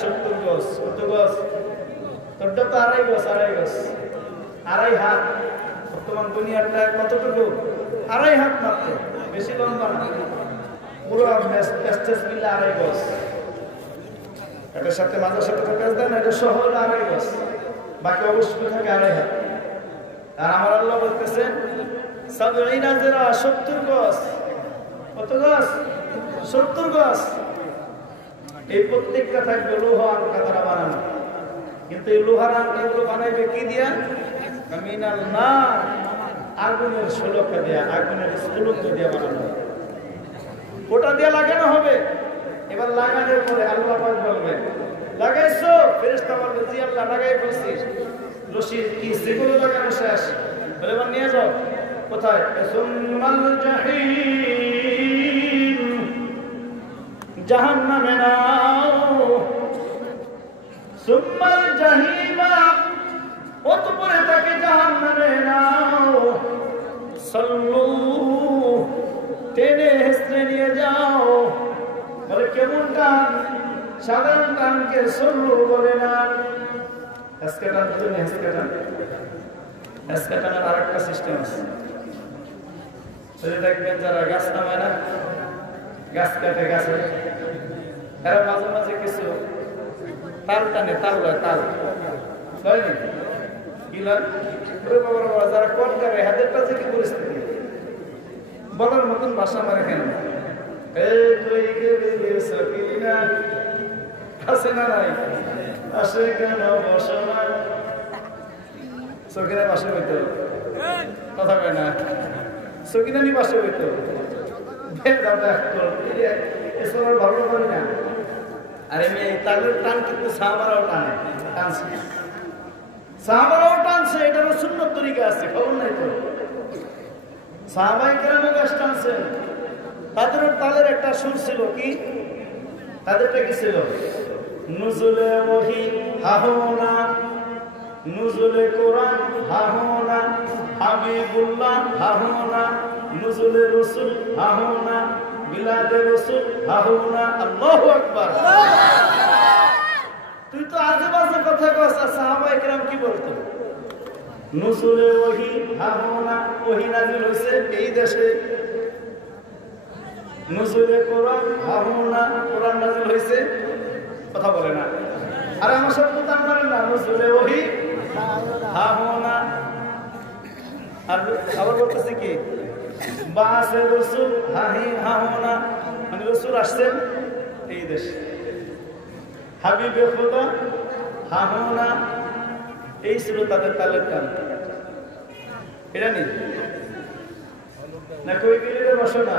70 গজ। কত গজ? তোরটা তো আড়াই গজ, আড়াই হাত। বর্তমান দুনিয়াটা কতটুকু? আড়াই হাত মাত্র, বেশি লম্বা না। পুরো প্যাস্টেজ মিলে আড়াই গজ। এটার সাথে মাথার সাথে প্যাচ দেয় না, এটা সহ হলো আড়াই গজ, বাকি অবশ্যই থাকে আড়াই হাত। আর আমার আল্লাহ বলতেছেন 70 গজ। কত গজ? 70 গজ। এই প্রত্যেকটা থাকবে লোহা আনকা দ্বারা বানানো। কিন্তু এই লোহার আনকাগুলো বানাইবে কি দিয়া? মিনাল নার, আগুনের শোলকা দিয়া, আগুনের স্ফুলক দিয়া বানানো। ওটা দিয়ে লাগানো হবে। এবার লাগানোর পরে আল্লাহ পাক বলবেন, লাগাইছো? ফেরেশতা বলবে, জি আল্লাহ লাগাই ফেলছি। রশি কি যেগুলো লাগানো শেষ? বলে এবার নিয়ে যাও। কোথায়? সুম্মাল জাহিম, জাহান্নামে নাও। সুম্মাল জাহিমা, অতঃপরে তাকে জাহান্নামে নাও। সল্লু, টেনে হেসড়ে নিয়ে যাও। বলে কেমন টান? সাধারণ টানকে সল্লু বলে না। হেসকে টান, তুমি হেসকে টান। হেসকে টানের আর একটা সিস্টেম আছে। দেখবেন যারা গাছ নামায় না, গাছ কাটে, গাছে এরা মাঝে মাঝে কিছু তাল টানে, তাল লয়, তাল লয়নি কি লয়? যারা কট করে হাতের কাছে কি পরিস্থিতি বলার মতন ভাষা মারে কেন? আছে না নাই? আসে কেন বসনা? সকিনা বাসে হইতো, কথা কয় না। সকিনানি বাসে হইতো, ভালো করি না। আর এমনি তাদের টান কিন্তু সাহাবারাও টানে, টানছে, সাহাবারাও টানছে। এটারও সুন্নত তরিকা আছে, খবর নাই তো? সাহাবায়ে কেরামও গাছ টানছে, তাদেরও তালের একটা সুর ছিল। কি তাদেরটা কি ছিল? নুজুলে ওহী হাহোনা, নুজুলে কোরআন হাহোনা, হাবিবুল্লাহ হাহোনা, নুজুলে রাসূল হাহোনা, মিলাদে রাসূল হাহোনা। আল্লাহু আকবার। তুই তো আজে বাজে কথা কস। সাহাবায়ে কেরাম কি বলতো? নুজুলে ওহী হাহোনা, ওহী নাযিল হইছে এই দেশে। নুজুলে কোরআন হাহোনা, কোরআন নাযিল হইছে, কথা বলে না। আর আমার সব কথা জানেন না। নুজুলে ওহী হাহোনা। আর আবার বলতেছে কি? বাসে রাসূল হাহি হাহোনা, মানে রাসূল আসছেন এই দেশে। হাবিবে খোদা হাহোনা, এই ছিল তাদের তালের টান। এটা নেই না, কই গেলে বসে না,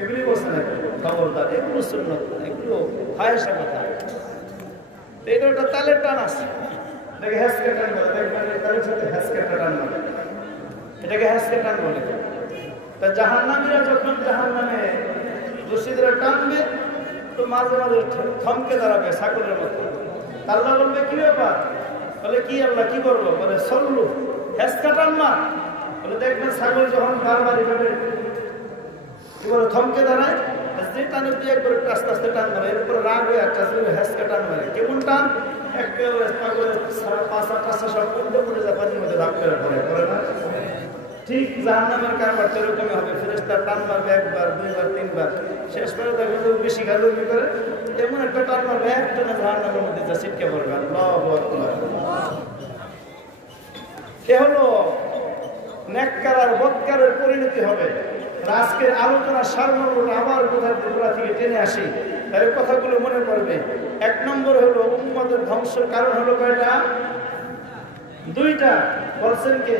এগুলি বসে না। খবরদার, এগুলো সুন্নাত, এগুলো ফায়সা কথা। এটা একটা তালের টান আছে, এটাকে হ্যাসকে টান বলে। দেখবেন তালের সাথে হ্যাসকে টান বলে, এটাকে হ্যাসকে টান বলে। তা জাহান্নামীরা যখন জাহান্নামে রশিদরা টানবে, তো মাঝে মাঝে থমকে দাঁড়াবে ছাগলের মতো। আল্লাহ বলবে কি ব্যাপার? বলে কি আল্লাহ কি করবো? বলে সল্লু, হ্যাসকা টান মা। বলে দেখবেন ছাগল যখন বারবার এভাবে কি বলে থমকে দাঁড়ায়, যে টানের দিয়ে একবার আস্তে আস্তে টান মারে, এরপরে রাগ হয়ে একটা হ্যাসকা টান মারে। কেমন টান? একেবারে ছাগলের পাঁচা টাচা সব উল্টে পড়ে যায়, পানির মধ্যে ভাগ করে না? ঠিক জাহান্নামের কারবারটা এরকমই হবে। ফেরেশতা টান মারবে একবার, দুইবার, তিনবার, শেষবারে দেখবে তো বেশি গালুমি করে, এমন একটা টান মারবে একটা না জাহান্নামের মধ্যে যা ছিটকে পড়বে। আল্লাহু আকবার। এ হলো নেককার আর বদকারের পরিণতি হবে। আজকের আলোচনার সারমর্ম আবার কোথা থেকে টেনে আসি, তাহলে কথাগুলো মনে পড়বে। 1 নম্বর হলো উম্মতের ধ্বংসের কারণ হলো কয়টা? 2টা। বলছেন কে?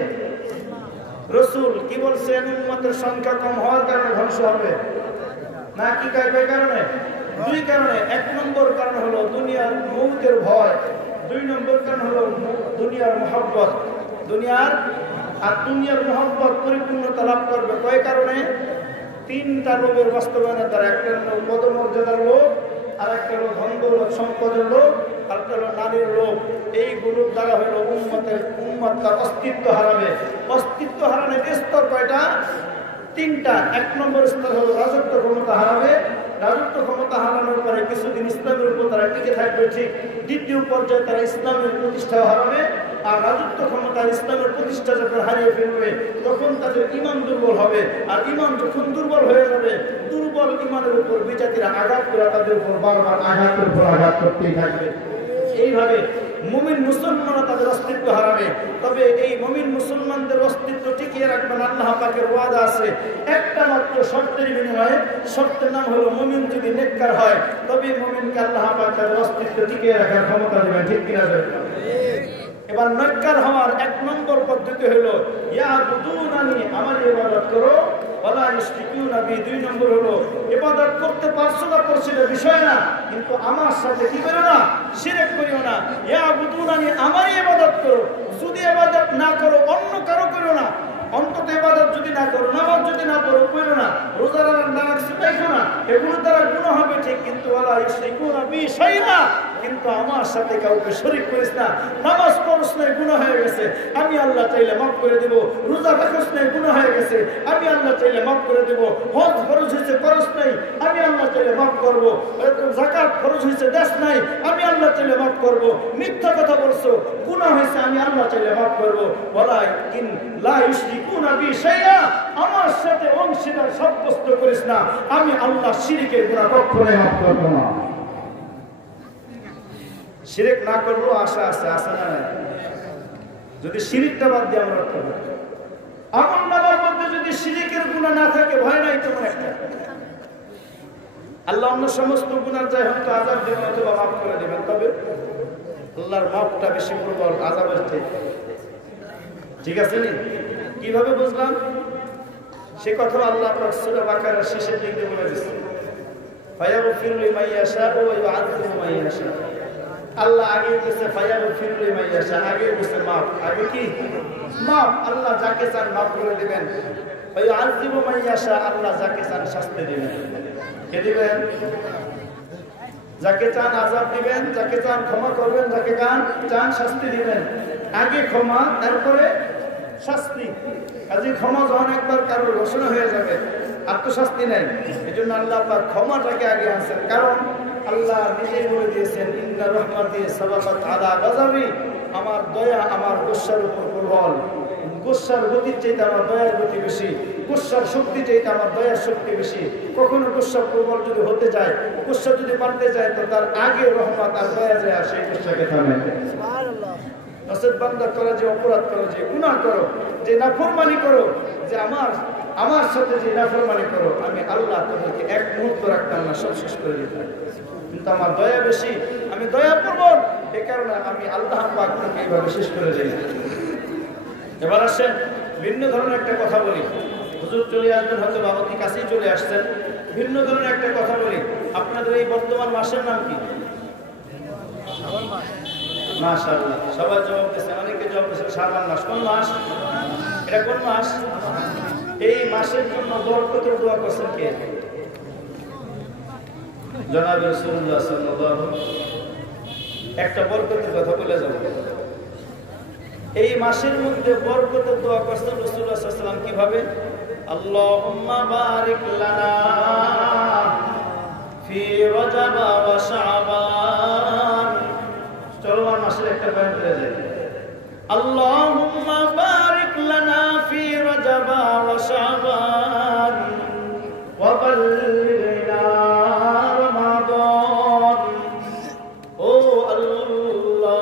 রাসূল। কি বলছেন? উম্মতের সংখ্যা কম হওয়ার কারণে ধ্বংস হবে, না কি কয় কারণে? 2 কারণে। 1 নম্বর কারণ হলো দুনিয়ার মৌতের ভয়। 2 নম্বর কারণ হলো দুনিয়ার মহব্বত। দুনিয়ার মহব্বত পরিপূর্ণতা লাভ করবে কয় কারণে? 3টা লোভের বাস্তবায়নের দ্বারা। একটা হলো পদমর্যাদার লোভ, আর একটা হলো ধন দৌলত সম্পদের লোভ, আর একটা হলো নারীর লোভ। এইগুলোর দ্বারা হলো উম্মত তার অস্তিত্ব হারাবে। অস্তিত্ব হারানোর স্তর কয়টা? 3টা। 1 নম্বর স্তর হলো রাজত্ব ক্ষমতা হারাবে, রাজত্ব ক্ষমতা হারানোর পরে কিছুদিন ইসলামের উপর তারা টিকে থাকবে ঠিক, দ্বিতীয় পর্যায়ে তারা ইসলামের প্রতিষ্ঠা হারাবে। আর রাজত্ব ক্ষমতা ইসলামের প্রতিষ্ঠা যখন হারিয়ে ফেলবে তখন তাদের ঈমান দুর্বল হবে। আর ঈমান যখন দুর্বল হয়ে যাবে, দুর্বল ঈমানের উপর বিজাতিরা আঘাত করে তাদের উপর বারবার আঘাতের উপর আঘাত করতেই থাকবে। এইভাবে মুমিন মুসলমানরা তাদের অস্তিত্ব হারাবে। তবে এই মুমিন মুসলমানদের অস্তিত্ব টিকিয়ে রাখবেন আল্লাহ পাকের ওয়াদা আছে একটা মাত্র শর্তের বিনিময়ে। শর্তের নাম হলো মুমিন যদি নেককার হয় তবে মুমিনকে আল্লাহ পাক তাদের অস্তিত্ব টিকিয়ে রাখার ক্ষমতা দেবেন। ঠিক কিনা? এবার নেককার হওয়ার এক নম্বর পদ্ধতি হলো ইয়াবুদুনানি, আমার ইবাদত করো, ওয়ালা ইশরিকুনা বি। দুই নম্বর হলো ইবাদত করতে পারছো না করছো না বিষয় না, কিন্তু আমার সাথে কি করো না, শিরক করিও না। ইয়াবুদুনানি, আমার ইবাদত করো, যদি ইবাদত না করো অন্য কারো করো না। অন্তত ইবাদত যদি না করো, নামাজ যদি না পড়ো, করো না, রোজা নামাজ শিখাইছো না, এগুলো দ্বারা গুনাহ হবে ঠিক, কিন্তু ওয়ালা ইশরিকুনা বি শাইআ, কিন্তু আমার সাথে কাউকে শরীক করিস না। নামাজ পড়ছ না, গুনাহ হয়ে গেছে, আমি আল্লাহ চাইলে মাফ করে দেব। রোজা রাখছ না, গুনাহ হয়ে গেছে, আমি আল্লাহ চাইলে মাফ করে দেব। হজ ফরজ হয়েছে, করছ নাই, আমি আল্লাহ চাইলে মাফ করব। যাকাত ফরজ হয়েছে, দেশ নাই, আমি আল্লাহ চাইলে মাফ করব। মিথ্যা কথা বলছো, গুনাহ হয়েছে, আমি আল্লাহ চাইলে মাফ করব। ওয়ালাকিন লা ইশরিকুনা বি শাইআ, আমার সাথে অংশীদার সাব্যস্ত করিস না, আমি আল্লাহ শিরকের গুনাহ কখনোই মাফ করব না। শিরক না করলেও আশা আছে, আশা না নাই। যদি শিরকটা বাদ দিয়ে আমরা করব, আমল নামার মধ্যে যদি শিরকের গুনাহ না থাকে, ভয় নাই তেমন একটা। আল্লাহ অন্য সমস্ত গুনার যায় হয়তো আযাব দেবেন অথবা মাফ করে দেবেন, তবে আল্লাহর মাফটা বেশি প্রবল আযাবের থেকে। ঠিক আছে নি? কিভাবে বুঝলাম সে কথা? আল্লাহ পাক সূরা বাকারার শেষের দিকে বলে দিয়েছেন, ফায়াগফিরু লিমান ইয়াশা ওয়া ইউআযযিবু মান ইয়াশা। আল্লাহ আগে বলেছে ফায়াগফিরু লিমান ইয়াশা, আগে বলেছে মাফ। আগে কি? মাফ। আল্লাহ যাকে চান মাফ করে দিবেন। ওয়া ইউআযযিবু মান ইয়াশা, আল্লাহ যাকে চান শাস্তি দিবেন। কে দিবেন? যাকে চান আযাব দিবেন, যাকে চান ক্ষমা করবেন, যাকে চান শাস্তি দিবেন। আগে ক্ষমা, তারপরে শাস্তি। কাজে ক্ষমা যখন একবার কারোর ঘোষণা হয়ে যাবে, আত্মশাস্তি নাই। এই জন্য আল্লাহ পাক ক্ষমাটাকে আগে আনছেন, কারণ আল্লাহ নিজেই বলে দিয়েছেন ইন্না রাহমাতি সাবাকাত আলা গাযাবি, আমার দয়া আমার গুসার উপর প্রবল। গুসার গতির চাইতে আমার দয়ার গতি বেশি, গুসার শক্তি চাইতে আমার দয়ার শক্তি বেশি। কখনো গুসা প্রবল যদি হতে যায়, গুসা যদি বাড়তে যায়, তো তার আগে রহমত আর দয়া যায়, আর সেই গুসাকে থামে। সুবহানাল্লাহ। নসেদ বান্দা তোরা যে অপরাধ করো, যে গুনাহ করো, যে নাফরমানি করো, যে আমার সাথে যে নাফরমানি করো, আমি আল্লাহ তোমাকে এক মুহূর্ত রাখতাম না, সব শেষ করে দিতাম। কিন্তু আমার দয়া বেশি, আমি দয়া প্রবল, এই কারণে আমি আল্লাহ পাক তোমাকে এইভাবে শেষ করে দিই। এবার আসেন ভিন্ন ধরনের একটা কথা বলি। হুজুর চলে আসবেন, হয়তো বাবাতি কাছেই চলে আসছেন। ভিন্ন ধরনের একটা কথা বলি। আপনাদের এই বর্তমান মাসের নাম কি? মাশাআল্লাহ, সবাই জবাব দিয়েছে, অনেকে জবাব দিয়েছে শাবান মাস। কোন মাস এটা? কোন মাস? এই মাসের জন্য বরকতের দোয়া করছেন কে? জনাব রাসূলুল্লাহ সাল্লাল্লাহু আলাইহি ওয়াসাল্লাম। একটা বরকতের কথা বলে যাব। এই মাসের মধ্যে বরকতের দোয়া করছেন রাসূলুল্লাহ সাল্লাল্লাহু আলাইহি ওয়াসাল্লাম কিভাবে? আল্লাহুম্মা বারিক লানা ফি রজব ওয়া শাবান। চলমান মাসের একটা বয়ান করে যায়, আল্লাহুম্মা বারিক লানা ফি রজব ওয়া শাবান ওয়া বাল্লিগনা রমাদান। ও আল্লাহ,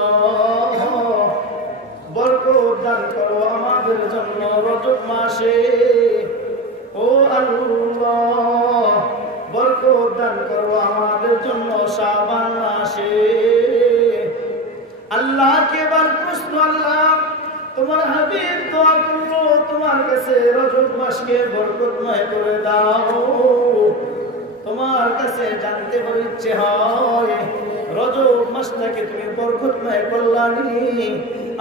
বরকত দান করো আমাদের জন্য রজব মাসে। ও আল্লাহ, বরকত দান করো আমাদের জন্য শাবান মাসে। আল্লাহকে এবার প্রশ্ন, আল্লাহ তোমার হাবিব দোয়া করলো তোমার কাছে রজব মাসকে বরকতময় করে দাও। তোমার কাছে জানতে বড় ইচ্ছে হয়, রজব মাসটাকে তুমি বরকতময় করলানি।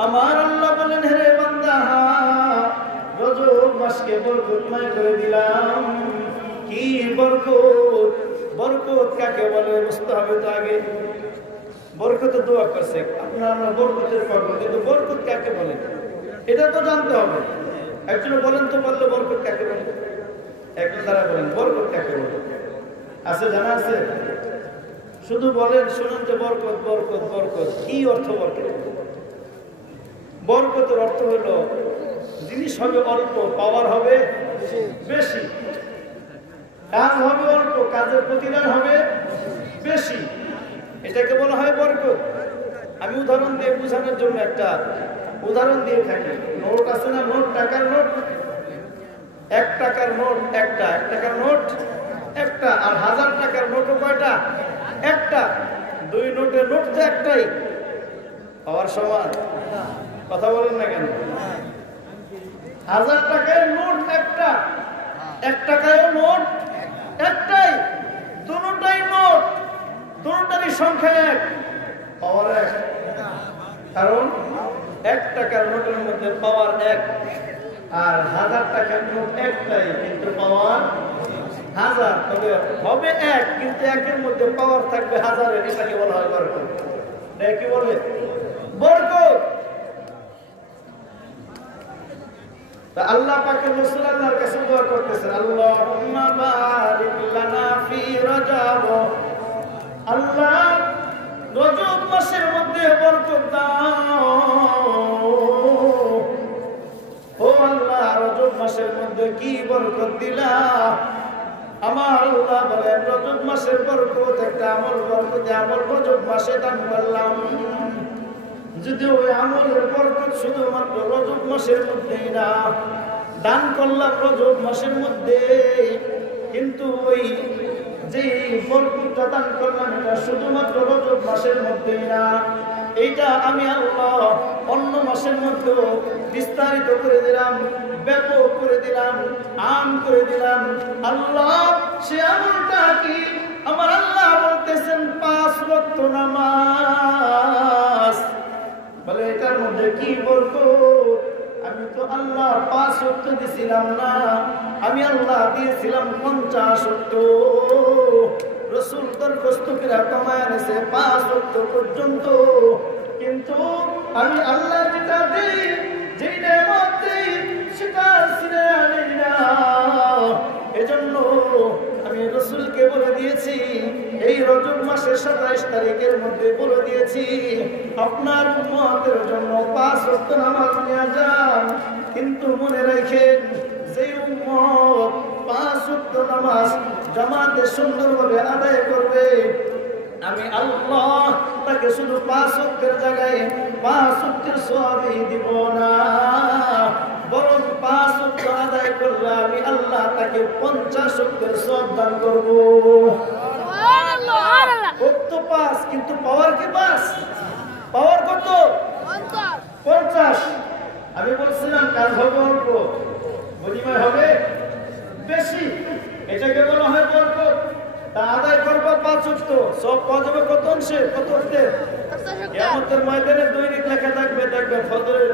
আমার আল্লাহ বলেন, হে বান্দা, রজব মাসকে বরকতময় করে দিলাম। কি বরকত? বরকত কাকে বলে বুঝতে হবে তো আগে। বরকত দোয়া করছে, আপনারা বরকতের পাবো, কিন্তু বরকত কাকে বলে এটা তো জানতে হবে। একজন বলেন তো, বললে বরকত কাকে বলে? একজন তারা বলেন বরকত কাকে বলে? আছে জানা আছে? শুধু বলেন, শুনুন যে বরকত বরকত বরকত। কি অর্থ বরকত? বরকতের অর্থ হলো জিনিস হবে অল্প, পাওয়ার হবে বেশি, কাজ হবে অল্প, কাজের প্রতিদান হবে বেশি, এটাকে বলা হয় বরকত। আমি উদাহরণ দিয়ে বোঝানোর জন্য একটা উদাহরণ দিয়ে থাকি। নোট আছে না, নোট, টাকার নোট, 1 টাকার নোট একটা, 1 টাকার নোট একটা, আর 1000 টাকার নোটও কয়টা? একটা। 2 নোটের নোট তো একটাই, পাওয়ার সমান। কথা বলেন না কেন? 1000 টাকার নোট একটা, 1 টাকায়ও নোট একটাই, দুটোটাই নোট, দুটোটারই সংখ্যা 1, পাওয়ার 1। কারণ 1 টাকার নোটের মধ্যে পাওয়ার 1, আর 1000 টাকার নোট একটাই, কিন্তু পাওয়ার 1000। তবে হবে 1, কিন্তু 1-এর মধ্যে পাওয়ার থাকবে 1000-এর। এটাকে বলা হয় বরকত। এটা কি বলে? বরকত। আল্লাহ পাকের রাসূল আল্লাহর কাছে দোয়া করতেছেন, আল্লাহুম্মা বারিক লানা ফি রজব। আল্লাহ রজব মাসের মধ্যে বরকত দাও। ও আল্লাহ, রজব মাসের মধ্যে কি বরকত দিলা? আমার আল্লাহ বলেন, রজব মাসের বরকত একটা আমল, বরকতে আমল রজব মাসে দান করলাম। যদি ওই আমলের বরকত শুধুমাত্র রজব মাসের মধ্যেই না, দান করলাম রজব মাসের মধ্যে, কিন্তু ওই যে বরকতটা দান করলাম এটা শুধুমাত্র রজব মাসের মধ্যেই না, এইটা আমি আল্লাহ অন্য মাসের মধ্যেও বিস্তারিত করে দিলাম, ব্যাপক করে দিলাম, আম করে দিলাম। আল্লাহ সে আমলটা কি? আমার আল্লাহ বলতেছেন 5 ওয়াক্ত নামাজ। বলে এটার মধ্যে কি বলতো? আমি তো আল্লাহ 5 ওয়াক্ত দিয়েছিলাম না, আমি আল্লাহ দিয়েছিলাম 50 ওয়াক্ত। রাসূল দরখাস্ত করে কমায় এনেছে 5 ওয়াক্ত পর্যন্ত, কিন্তু আমি আল্লাহ যেটা দিই, যেই নেয়ামত দিই, সেটা ছিঁড়ে আনি না। এজন্য আমি রাসূলকে বলে দিয়েছি, এই রজব মাসের 27 তারিখের মধ্যে বলে দিয়েছি, আপনার উম্মতের জন্য 5 ওয়াক্ত নামাজ নিয়ে যান। কিন্তু মনে রাখেন, যে উম্মত 5 ওয়াক্ত নামাজ জামাতে সুন্দরভাবে আদায় করবে, আমি আল্লাহ তাকে শুধু 5 ওয়াক্তের জায়গায় 5 ওয়াক্তের সওয়াবই দিব না, বরং 5 ওয়াক্ত আদায় করলে আমি আল্লাহ তাকে 50 ওয়াক্তের সওয়াব দান করব। সুবহানাল্লাহ। ওয়াক্ত 5, কিন্তু পাওয়ার কি 5? পাওয়ার কত? 50। আমি বলছিলাম কাজ হবে অল্প, বিনিময় হবে বেশি, এটাকে বলা হয় বরকত। তা আদায় করবো 5 ওয়াক্ত, সব পাওয়া যাবে কত অংশে, কত ওয়াক্তে? কিয়ামতের ময়দানে দৈনিক লেখা থাকবে, দেখবে ফজরের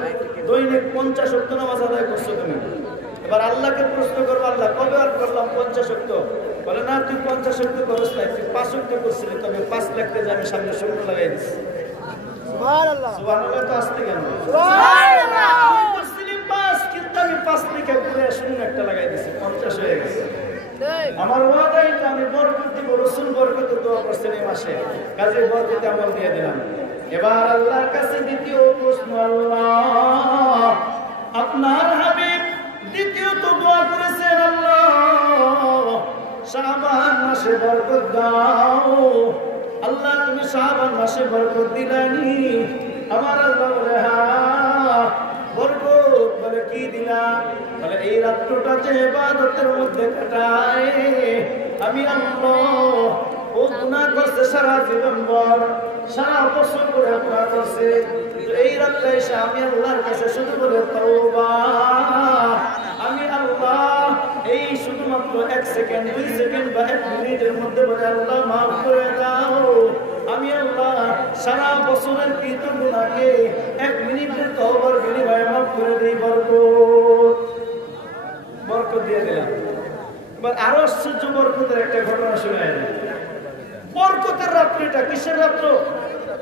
দৈনিক 50 ওয়াক্ত নামাজ আদায় করছো তুমি। এবার আল্লাহকে প্রশ্ন করবো, আল্লাহ কবে আর করলাম 50 ওয়াক্ত? বলে না, তুই 50 ওয়াক্ত করিস না, তুই 5 ওয়াক্ত করছিলি, তবে 5 লিখতে যে আমি সামনে শূন্য লাগাই দিচ্ছি। সুবহানাল্লাহ। সুবহানাল্লাহ তো আসতে কেন? সুবহানাল্লাহ। তুই করছিলি 5, কিন্তু আমি 5 লিখে পুরো শূন্য একটা লাগাই দিচ্ছি, 50 হয়ে গেছে। আমার ওয়াদা, এটা আমি বরকত দিব। রাসূল বরকত দোয়া করছেন এই মাসে, কাজে বরকতে আমল দিয়ে দিলাম। এবার আল্লাহর কাছে দ্বিতীয় প্রশ্ন, আল্লাহ আপনার হাবিব দ্বিতীয়ত দোয়া করেছেন, আল্লাহ শাবান মাসে বরকত দাও। আল্লাহ তুমি শাবান মাসে বরকত দিলানি? আমার আল্লাহ বলে হ্যাঁ বরকত। বলে কি দিলা? বলে এই রাত্রটা যে ইবাদতের মধ্যে কাটায়, আমি আল্লাহ ও গুনাহ করছে সারা জীবন ভর, সারা বছর করে গুনাহ করছে, এই রাত্রে এসে আমি আল্লাহর কাছে শুধু বলে তওবা। আমি আল্লাহ এই শুধুমাত্র 1 সেকেন্ড, 2 সেকেন্ড বা 1 মিনিটের মধ্যে বলে আল্লাহ মাফ করে দাও। আমি আল্লাহ সারা বছরের কৃত গুনাহকে 1 মিনিটের তওবার বিনিময়ে মাফ করে দেই। বরকত দিয়ে দিলাম। এবার আরো আশ্চর্য বরকতের একটা ঘটনা শোনায়। বরকতের রাত্রিটা কিসের রাত্র?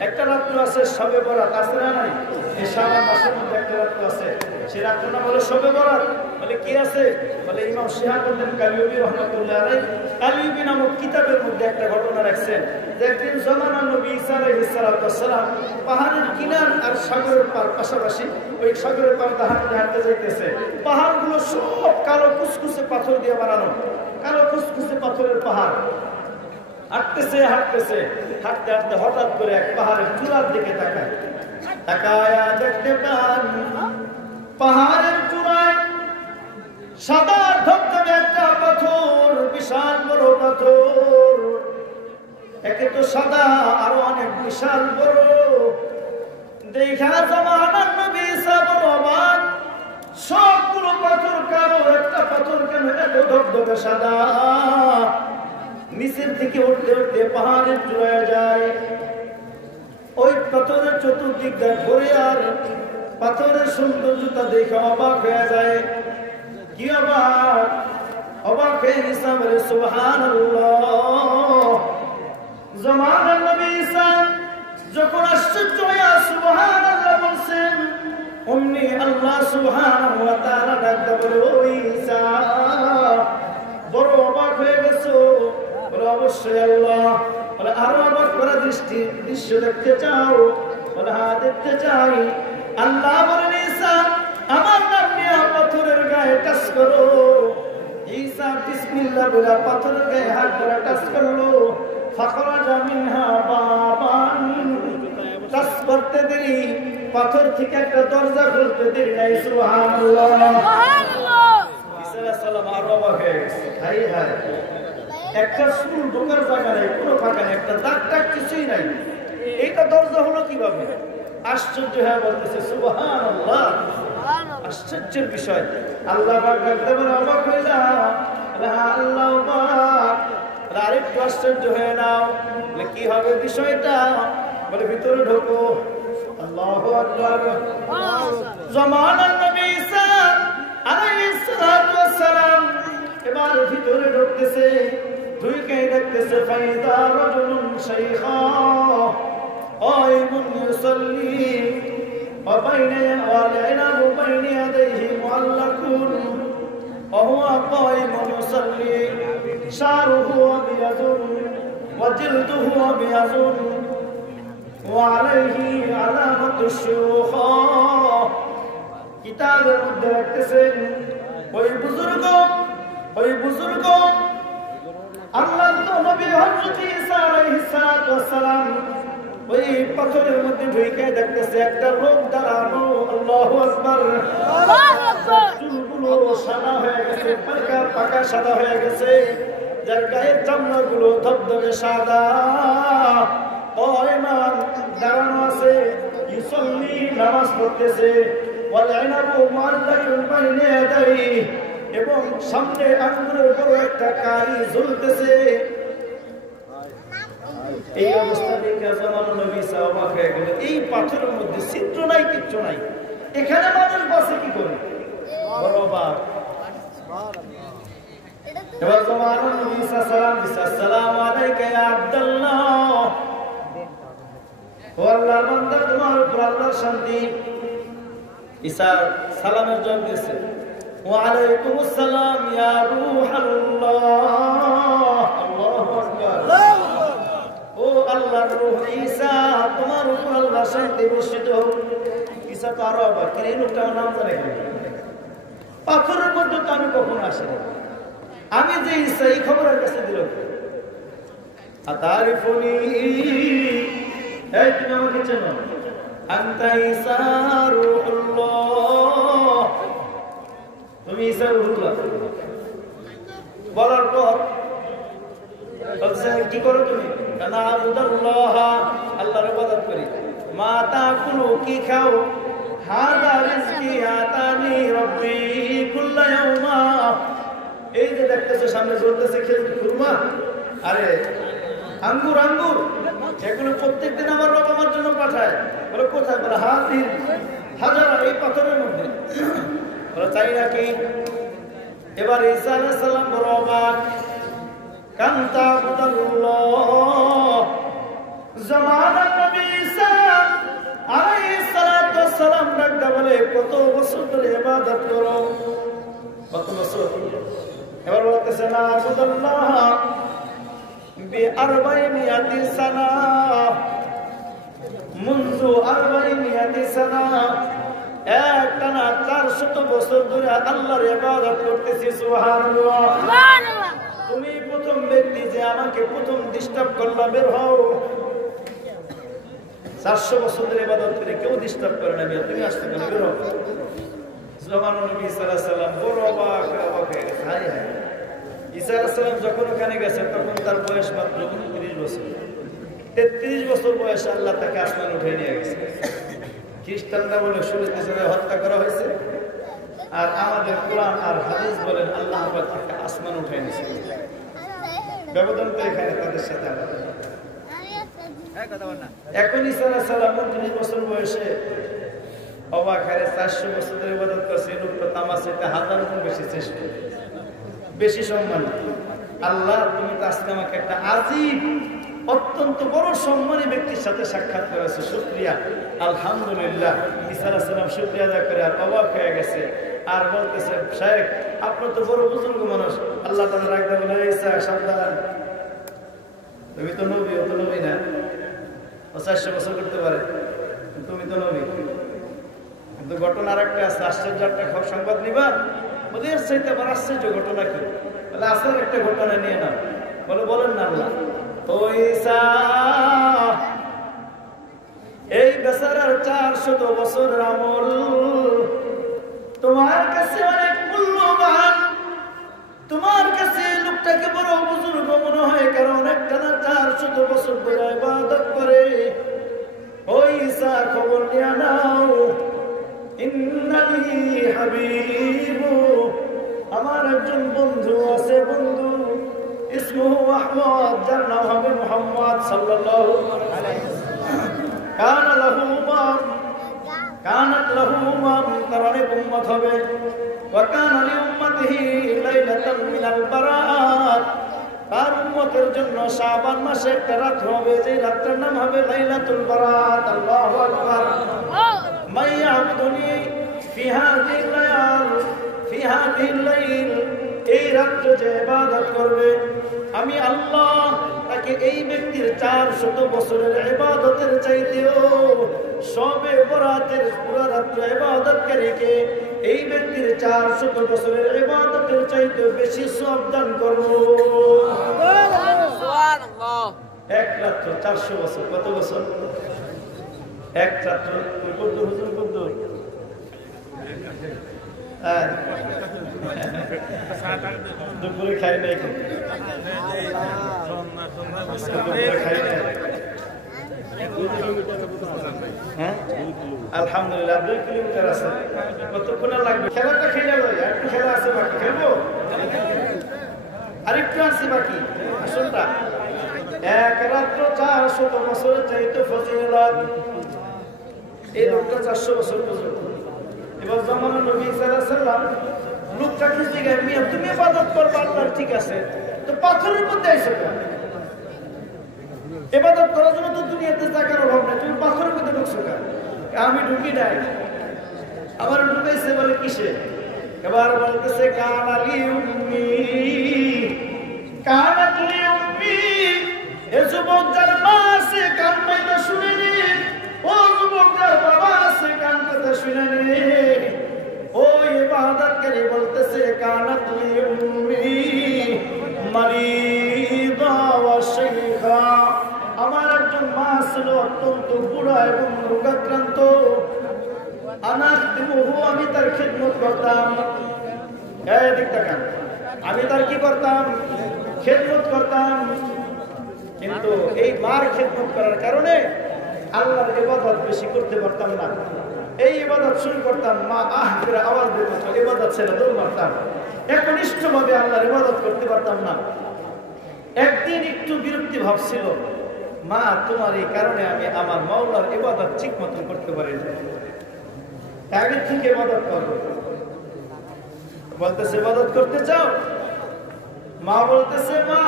একটা রাত্র আছে শবে বরাত, আছে না নাই? এই শাবান মাসের মধ্যে একটা রাত্র আছে, সেই রাত্র না বলে শবে বরাত। বলে কি আছে? বলে ইমাম শিহাবুদ্দিন কালিউবি রহমাতুল্লাহ আলাইহি কালিউবি নামক কিতাবের মধ্যে একটা ঘটনা রাখছেন যে একদিন জামানার নবী ঈসা আলাইহিস সালাম পাহাড়ের কিনার আর সাগরের পার পাশাপাশি, ওই সাগরের পার হাঁটতে হাঁটতে যাইতেছে। পাহাড়গুলো সব কালো কুচকুচে পাথর দিয়ে বানানো, কালো কুচকুচে পাথরের পাহাড়। হাঁটতেছে হাঁটতেছে হাঁটতে হাঁটতে হঠাৎ করে এক পাহাড়ের চূড়ার দিকে তাকায়, তাকায়া দেখতে পান পাহাড়ের চূড়ায় সাদা ধবধবে একটা পাথর, বিশাল বড় পাথর। একে তো সাদা, আরো অনেক বিশাল বড়। দেখা জামানার নবী ঈসা বড় অবাক, সবগুলো পাথর কালো, একটা পাথর কেন এত ধবধবে সাদা? নিচের দিকে উঠতে উঠতে পাহাড়ের চূড়ায় যায়। ওই পাথরের চতুর্দিক ঘুরে আর পাথরের সৌন্দর্যতা দেখে অবাক হয়ে যায়। কি অবাক? অবাক হয়ে ঈসা বলে সুবহানাল্লাহ। জামানার নবী ঈসা যখন আশ্চর্য হয়ে সুবহানাল্লাহ বলছেন, অমনি আল্লাহ সুবহানাহু ওয়া তাআলা ডাকতে বলে, ও ঈসা বড় অবাক হয়ে গেছো? বলে অবশ্যই আল্লাহ। বলে আরো অবাক করা দৃশ্য দেখতে চাও? বলে হ্যাঁ দেখতে চাই। আল্লাহ বলেন ঈসা আমার নাম নিয়ে পাথরের গায়ে টাচ করো। ঈসা বিসমিল্লাহ বলে পাথরের গায়ে হাত ধরে টাচ করলো। ফাখরাজা মিনহা বাবান, টাচ করতে দেরি পাথর থেকে একটা দরজা খুলতে দেরি নাই। সুবহানাল্লাহ সুবহানাল্লাহ। ঈসা আলাইহিস সালাম আরো অবাক হয়ে গেছে। হাই হাই, একটা চুল ঢোকার জায়গা নেই, কোনো ফাঁকা নেই, একটা দাগ টাগ কিছুই নাই, এইটা দরজা হলো কিভাবে? আশ্চর্য হয়ে বলতেছে সুবহানাল্লাহ, আশ্চর্যের বিষয়। আল্লাহ পাক ডাকতে বলে অবাক হইলা? আল্লাহ পাক আরেকটু আশ্চর্য হয়ে নাও। বলে কি হবে বিষয়টা? বলে ভিতরে ঢোকো। আল্লাহু আকবার। জামানার নবী ঈসা আলাইহিস সালাতু ওয়াস সালাম এবার ভিতরে ঢুকতেছে, ঢুকে দেখতেছে ফাইদা রাজুলুন শাইখা কায়িমুন ইউসাল্লি ওয়া বাইনা ওয়াল-ইনাবু বাইনা ইয়াদাইহি মুআল্লাকুন ওয়া হুয়া কায়িমুন ইউসাল্লি শারুহু আবিয়াদুন ওয়া জিলদুহু আবিয়াদুন ওয়া আলাইহি আলামাতুশ শুয়ুখা। কিতাবের মধ্যে রাখতেছেন ওই বুজুর্গ আল্লাহর নবী হযরত ঈসা আলাইহিস সালাতু ওয়াস সালাম ওই পাথরের মধ্যে ঢুকে দেখতেছে একটা লোক দাঁড়ানো। আল্লাহু আকবার, আল্লাহু আকবার। চুলগুলো সাদা হয়ে গেছে, পাকা সাদা হয়ে গেছে, যার গায়ের চামড়াগুলো ধবধবে সাদা। কায়মান দাঁড়ানো আছে, ইউসাল্লি নামাজ পড়তেছে। ওয়াল ইনাবু মুআল্লাকুন বাইনা ইয়াদাইহি, এবং সামনে আঙ্গুরের বড় একটা কারি ঝুলতেছে। এই অবস্থা দেখে জামানার নবী ঈসা অবাক হয়ে গেলেন। এই পাথরের মধ্যে ছিদ্র নাই, কিচ্ছু নাই, এখানে মানুষ বাসে কি করে? বড় অবাক। এবার জামানার নবী ঈসা সালাম দিছে, আসসালামু আলাইকা ইয়া আব্দুল্লাহ। ও আল্লাহর বান্দা, তোমার উপর আল্লাহর শান্তি। ঈসা সালামের জবাব দিয়েছে, ওয়া আলাইকুমুস সালাম ইয়া রূহাল্লাহ। আল্লাহু আকবার। ও আল্লাহর রূহ ঈসা, তোমার উপর আল্লাহর শান্তি বর্ষিত হোক। ঈসা তো আরো অবাক, এই লোকটার নাম জানে না, পাথরের মধ্যে তো আমি কখনো আসিনি, আমি যে ঈসা এই খবরের কাছে দিল। আতারিফুনি, এই তুমি আমাকে চেনো? আনতা ঈসা রূহুল্লাহ, তুমি ঈসা রূহুল্লাহ। বলার পর কি করো তুমি? না'বুদাল্লাহ, আল্লাহর ইবাদত করি। মা তাকুলু, কি খাও? হাদা রিজকি আতানি রাব্বি কুল্লা ইয়াউমা। এই যে দেখতেছো সামনে জ্বলতেছে খুরমা, আরে আঙ্গুর, এগুলো প্রত্যেকদিন আমার বাবা আমার জন্য পাঠায়। বলে কোথায়? বলে হাজির হাজার, এই পাথরের মধ্যে। বলে চাই নাকি? এবার ঈসা আলাইহিস সালাম বড় অবাক। কান্তা বুদাল্লাহ, জামানার নবী ঈসা আলাইহিস সালাতু ওয়াস সালাম ডাকতে বলে কত বছর ধরে ইবাদত করো, কত বছর? এবার বলতেছে না আবুদুল্লাহ বি-আরবাইমিয়াতি সানা, মুনযু আরবাইমিয়াতি সানা, একটানা 400 বছর ধরে আল্লাহর ইবাদত করতেছি। সুবহানাল্লাহ, সুবহানাল্লাহ। তুমি প্রথম ব্যক্তি যে আমাকে প্রথম ডিস্টার্ব করলা, বের হও। 400 বছর ধরে ইবাদত করে কেউ ডিস্টার্ব করে না, তুমি আসতে কেন, বের হও। সুবহানাল্লাহ। নবী সাল্লাল্লাহু আলাইহি সাল্লাম বড় অবাক হয়ে গেছে। হায় হায়, ঈসা আলাইহিস সালাম যখন ওখানে গেছে তখন তার বয়স মাত্র 29 বছর। 33 বছর বয়সে আল্লাহ তাকে আসমান উঠে নিয়ে গেছে। খ্রিস্টানরা বলে 16 বছরে হত্যা করা হয়েছে, আর আমাদের কোরআন আর হাদিস বলেন আল্লাহ তাকে আসমান উঠে নিয়েছে। ব্যবধান তো এখানে তাদের সাথে আলাদা। এখন ঈসা আলাইহিস সালাম 29 বছর বয়সে অবাক হারে 400 বছর ধরে ইবাদত করছে। এই লোকটা তামাশাতে 1000 গুণ বেশি শ্রেষ্ঠ, বেশি সম্মান। আল্লাহ তুমি তো আজকে আমাকে একটা আজীব অত্যন্ত বড় সম্মানী ব্যক্তির সাথে সাক্ষাৎ করেছে, শুকরিয়া, আলহামদুলিল্লাহ। ঈসা আলাইহিস সালাম শুকরিয়া আদায় করে আর অবাক হয়ে গেছে, আর বলতেছে শাইখ আপনি তো বড় বুজুর্গ মানুষ। আল্লাহ তাআলা রাখতে বলে ঈসা সাবধান, তুমি তো নবী, ও তো নবী না, ও 400 বছর করতে পারে, তুমি তো নবী। কিন্তু ঘটনা আর একটা আছে, আশ্চর্য একটা সংবাদ নিবা, ওদের চাইতে আবার আশ্চর্য ঘটনা কি? বলে আসল একটা ঘটনা নিয়ে নাও। বলে বলেন না আল্লাহ। ও ঈসা, এই বেচারার 400 বছরের আমল তোমার কাছে অনেক মূল্যবান, তোমার কাছে লোকটাকে বড় বুজুর্গ মনে হয়, কারণ একটানা 400 বছর ধরে ইবাদত করে। ও ঈসা, খবর নিয়ে নাও, ইন্নালি হাবিবু, আমার একজন বন্ধু আছে, বন্ধু ইসমুহু আহমদ, যার নাম হবে মুহাম্মদ সাল্লাল্লাহু আলাইহি ওয়াসাল্লাম। কানা লাহু উম্মাম, কানাত লাহু উম্মাম, তার অনেক উম্মত হবে। ওয়া কানা লি উম্মতিহি লাইলাতান মিনাল বারাত, তার উম্মতের জন্য শাবান মাসে একটা রাত হবে, যে রাতটার নাম হবে লাইলাতুল বারাত। আল্লাহু আকবার। মাইয়াবুদুনি ফি হাযিহিল লায়াল, ফি হাযিহিল লাইল, এই রাত্রে যে ইবাদত করবে আমি আল্লাহ তাকে এই ব্যক্তির 400 বছরের ইবাদতের চাইতেও, সবে বরাতের পুরো রাত্রে ইবাদতকারীকে এই ব্যক্তির 400 বছরের ইবাদতের চাইতেও বেশি সওয়াব দান করব। সুবহানাল্লাহ। এক রাত্র 400 বছর, কত বছর? এক রাত্র কত হুজুর, কত? দুপুরে খাই নাই, আলহামদুলিল্লাহ 2 কিলোমিটার আছে। কতক্ষণ লাগবে? খেলাটা খেলে একটু খেলা আছে বাকি, খেলবো আরেকটু আছে বাকি। আসলটা এক রাত্র 400 বছরের চাইতে ফজিলত। এই লোকটা 400 বছর পর্যন্ত। এবার জামানার নবী সাল্লাল্লাহু আলাইহি সাল্লাম লোকটাকে জিজ্ঞাসা, মিয়া তুমি ইবাদত করবা আল্লাহর, ঠিক আছে, তো পাথরের মধ্যে আইছো কেন? ইবাদত করার জন্য তো দুনিয়াতে জায়গার অভাব নেই, তুমি পাথরের মধ্যে ঢুকছো কেন? আমি ঢুকি নাই, আবার ঢুকাইছে বলে কিসে? এবার বলতেছে কানালি উম্মি, কানালি উম্মি, এ যুবক যার মা আছে কান পাইতে শুনে নি, ও যুবক যার বাবা আছে কান পাইতে শুনে নি। ও ইবাদতকারী বলতেছে কানালি উম্মি মারিদা ওয়া শাইখা, আমার একজন মা ছিল অত্যন্ত বুড়া এবং রোগাক্রান্ত। আমি তার খিদমত করতাম। আমি তার কি করতাম? খিদমত করতাম। কিন্তু এই মার খিদমত করার কারণে আল্লাহর ইবাদত বেশি করতে পারতাম না। এই ইবাদত শুরু করতাম, মা আহ করে আওয়াজ দিত, ইবাদত ছেড়ে দৌড় মারতাম। একনিষ্ঠভাবে আল্লাহর ইবাদত করতে পারতাম না। একদিন একটু বিরক্তি ভাব ছিল, মা তোমার এই কারণে আমি আমার মাওলার ইবাদত ঠিক মতো করতে পারি না, আগে থেকে ইবাদত করবো। বলতেছে ইবাদত করতে চাও? মা বলতেছে, মা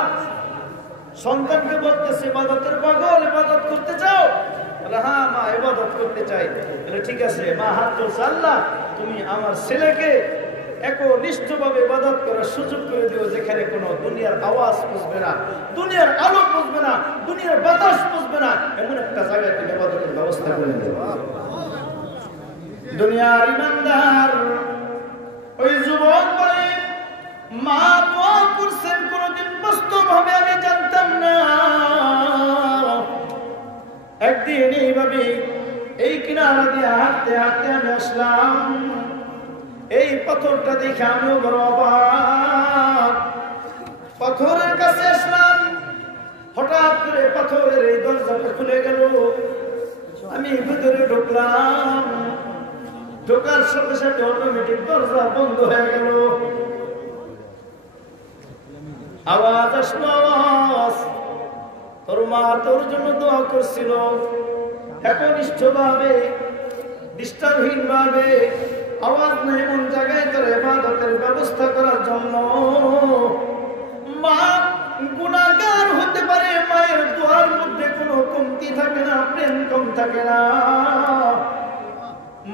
সন্তানকে বলতেছে ইবাদতের পাগল, ইবাদত করতে চাও? বলে হ্যাঁ মা, ইবাদত করতে চাই। বলে ঠিক আছে মা, হাত তুলছে, আল্লাহ তুমি আমার ছেলেকে একনিষ্ঠভাবে ইবাদত করার সুযোগ করে দিও, যেখানে কোনো দুনিয়ার আওয়াজ বুঝবে না, দুনিয়ার আলো বুঝবে না, দুনিয়ার বাতাস বুঝবে না, এমন একটা জায়গায় তুমি ইবাদতের ব্যবস্থা করে দিও। দুনিয়ার ইমানদার ওই যুবক বলে, মা দোয়া করছেন কোনদিন বাস্তবভাবে আমি জানতাম না। একদিন এইভাবে এই কিনারা দিয়ে হাঁটতে হাঁটতে আমি আসলাম, এই পাথরটা দেখে আমিও বড় অবাক। পাথরের কাছে আসলাম, হঠাৎ করে পাথরের এই দরজাটা খুলে গেল, আমি ভিতরে ঢুকলাম। ঢোকার সাথে সাথে অটোমেটিক দরজা বন্ধ হয়ে গেল। আওয়াজ আসলো, আওয়াজ, তোর মা তোর জন্য দোয়া করছিল, একনিষ্ঠভাবে ডিস্টার্বহীন ভাবে আওয়াজ নেই এমন জায়গায় তোর ইবাদতের ব্যবস্থা করার জন্য। মা গুনাহগার হতে পারে, মায়ের দোয়ার মধ্যে কোনো কমতি থাকে না, প্রেম কম থাকে না।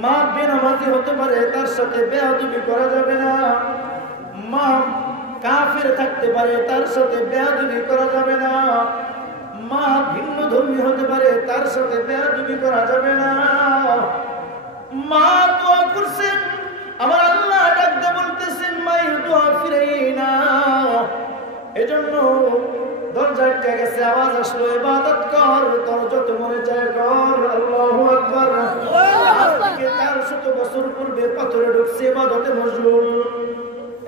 মা বেনামাজি হতে পারে, তার সাথে বেয়াদবি করা যাবে না। মা কাফের থাকতে পারে, তার সাথে বেয়াদবি করা যাবে না। মা ভিন্ন ধর্মী হতে পারে, তার সাথে বেয়াদবি করা যাবে না। মা দোয়া করছেন, আমার আল্লাহ ডাকতে বলতেছেন মায়ের দোয়া ফিরাই না। এজন্য দরজা আটকে গেছে, আওয়াজ আসলো ইবাদত কর, তোর যত মনে চায় কর। আল্লাহু আকবার। আজকে 400 বছর পূর্বে পাথরে ঢুকছে, ইবাদতে মশগুল।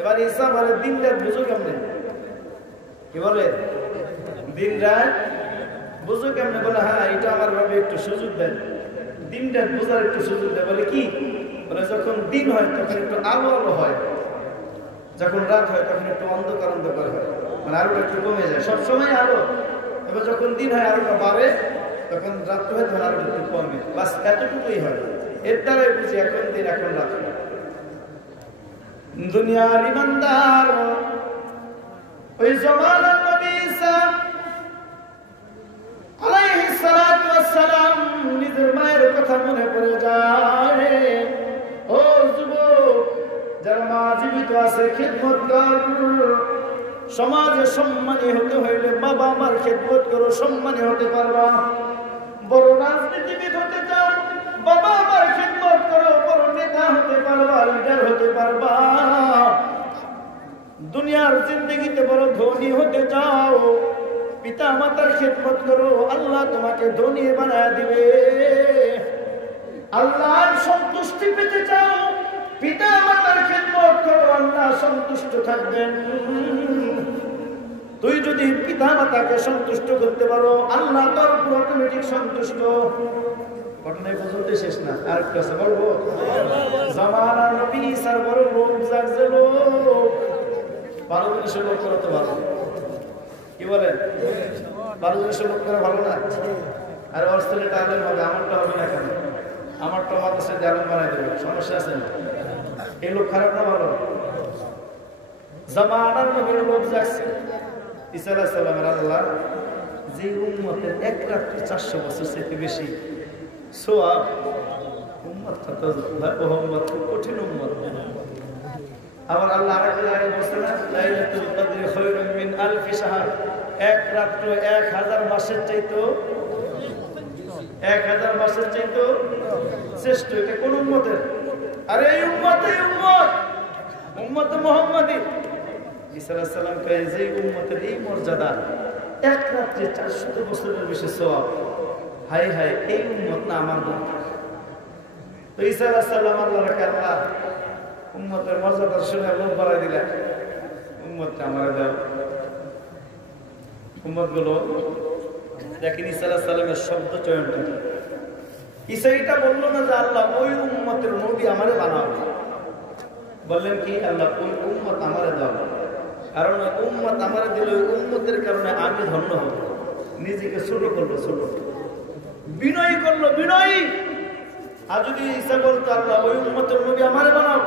এবার ঈসা বলে দিন রাত বুঝো কেমনে? কি বলে? দিন রাত বুঝো কেমনে? বলে হ্যাঁ, এটা আমার ভাবে একটু সুযোগ দেন, দিন রাত বোঝার একটু সুযোগ দেয়। বলে কি? বলে যখন দিন হয় তখন একটু আলো আলো হয়, যখন রাত হয় তখন একটু অন্ধকার অন্ধকার হয়, মানে আলোটা একটু কমে যায়। সবসময় আলো, এবার যখন দিন হয় আলোটা বাড়ে, তখন রাত্র হয় তখন আলোটা একটু কমে, বাস এতটুকুই হয়। এর দ্বারাই বুঝি এখন দিন এখন রাত। দুনিয়ার ইমানদার ওই জমানার নবী ঈসা আলাইহিস সালাতু ওয়াস সালাম নিজের মায়ের কথা মনে পড়ে যায়। ও যুবক, যার মা জীবিত আছে খিদমত কর। সমাজে সম্মানী হতে হইলে বাবা মার খিদমত করো, সম্মানী হতে পারবা। বড় রাজনীতিবিদ হতে চাও, বাবা মার খিদমত করো, বড় নেতা হতে পারবা, লিডার হতে পারবা। দুনিয়ার জিন্দগিতে বড় ধনী হতে চাও, পিতা মাতার খিদমত করো, আল্লাহ তোমাকে ধনী বানায় দিবে। আল্লাহর সন্তুষ্টি পেতে চাও, পিতা মাতার খিদমত করো, আল্লাহ সন্তুষ্ট থাকবেন। তুই যদি পিতা মাতাকে সন্তুষ্ট করতে পারো, আল্লাহ তোর উপর অটোমেটিক সন্তুষ্ট। ঘটনায় পর্যন্ত শেষ না, আর একটু আছে বলবো। জামানার নবী ঈসার বড় লোক জাগছে, লোক 12 লোক করা তো ভালো, কি বলেন? 12 লোক করা ভালো না? আর অস্ট্রেলিয়াটা আলেম হবে, আমারটা হবে না কেন? আমারটা মাদ্রাসায় আলেম বানাই দেবে, সমস্যা আছে না? এই লোক খারাপ না ভালো? জামানার নবীর লোক জাগছে। ঈসা আলাইহিস সালামের আল্লাহ যে উম্মতের এক রাত্রে 400 বছর থেকে বেশি সওয়াব, উম্মতটা তো উম্মত খুব কঠিন উম্মত। আবার আল্লাহ আরেকটা জায়গায় বলছেন না, লাইলাতুল কদরি খায়রুম মিন আলফি শাহর, এক রাত্র 1000 মাসের চাইতো 1000 মাসের চাইতো শ্রেষ্ঠ। এটা কোন উম্মতের? আরে এই উম্মত উম্মত মুহাম্মাদি। ঈসা আলাইহিস সালাম কয় যে উম্মতের এই মর্যাদা, এক রাত্রে 400 বছরের বেশি সওয়াব, হাই হাই এই উম্মত না আমার দরকার। তো ঈসা আলাইহিস সালাম আল্লাহর কাছে উম্মতের মর্যাদা শুনে লোক বাড়াই দিলেন, উম্মতটা আমার দাও। উম্মত গুলো দেখেন ঈসা আলাইহিস সালামের শব্দ চয়নটা। ঈসা এটা বললো না যে আল্লাহ ওই উম্মতের নবী আমারে বানাও, বললেন কি আল্লাহ ওই উম্মত আমারে দাও, কারণ ওই উম্মত আমারে দিলে ওই উম্মতের কারণে আমি ধন্য হব। নিজেকে ছোট করলো, ছোট বিনয়ী করলো, বিনয়ী। আর যদি ঈসা বলতো আল্লাহ ওই উম্মতের নবী আমারে বানাও,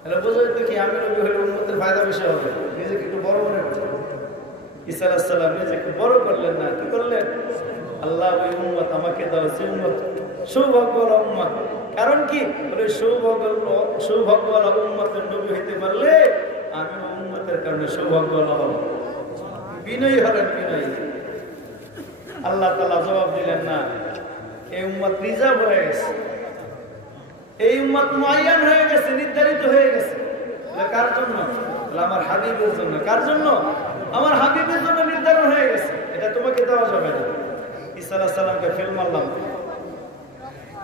তাহলে বোঝা যেত কি আমি নবী হলে উম্মতের ফায়দা বেশি হবে, নিজেকে একটু বড় মনে করছে। ঈসা আলাইহিস সালাম নিজেকে বড় করলেন না, কি করলেন? আল্লাহ ওই উম্মত আমাকে দাও, যে উম্মত সৌভাগ্যওয়ালা উম্মত। কারণ কি? বলে সৌভাগ্যওয়ালা উম্মতের নবী হইতে পারলে আমি উম্মতের কারণে সৌভাগ্যওয়ালা হব। বিনয়ী হলেন, বিনয়ী। আল্লাহ তাআলা জবাব দিলেন না, এই উম্মত রিজার্ভ হয়ে গেছে, এই উম্মত মুআয়্যান হয়ে গেছে, নির্ধারিত হয়ে গেছে। কার জন্য? আমার হাবিবের জন্য। কার জন্য? আমার হাবিবের জন্য নির্ধারণ হয়ে গেছে, এটা তোমাকে দেওয়া যাবে না। ঈসা আলাইহিস সালামকে ফেল মারলাম,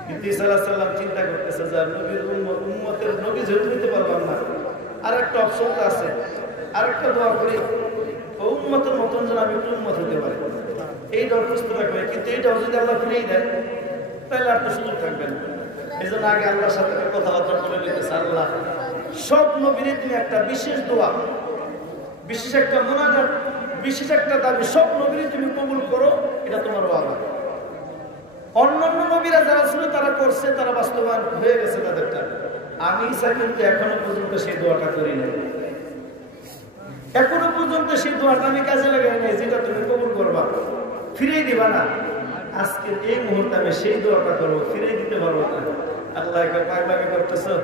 কিন্তু ঈসা আলাইহিস সালাম চিন্তা করতেছে যে নবীর উম্মতের নবী যেহেতু হইতে পারলাম না, আর একটা অপশন তো আছে, আর একটা দোয়া করি উম্মতের মতন যেন আমি একটু উম্মত হতে পারি, এই দোয়া প্রস্তুত করে। কিন্তু এইটাও যদি আল্লাহ ফিরেই দেয় তাহলে আর তো সুযোগ থাকবে না। এই জন্য আগে আল্লাহর সাথে কথাবার্তা বলে নিতেছে, আল্লাহ সব নবীর তুমি একটা বিশেষ দোয়া, বিশেষ একটা মোনাজাত, বিশেষ একটা দাবি সব নবীর তুমি কবুল করো, এটা তোমার ওয়াদা। অন্যান্য নবীরা যারা ছিল তারা করছে, তারা বাস্তবায়ন হয়ে গেছে তাদেরটা। আমি ঈসা কিন্তু এখনো পর্যন্ত সেই দোয়াটা করি নাই, এখনো পর্যন্ত সেই দোয়াটা আমি কাজে লাগাই নাই, যেটা তুমি কবুল করবা, ফিরিয়ে দিবা না। আজকের এই মুহূর্তে আমি সেই দোয়াটা করবো, ফিরিয়ে দিতে পারবো না। আল্লাহকে পাগলামি করতেছো,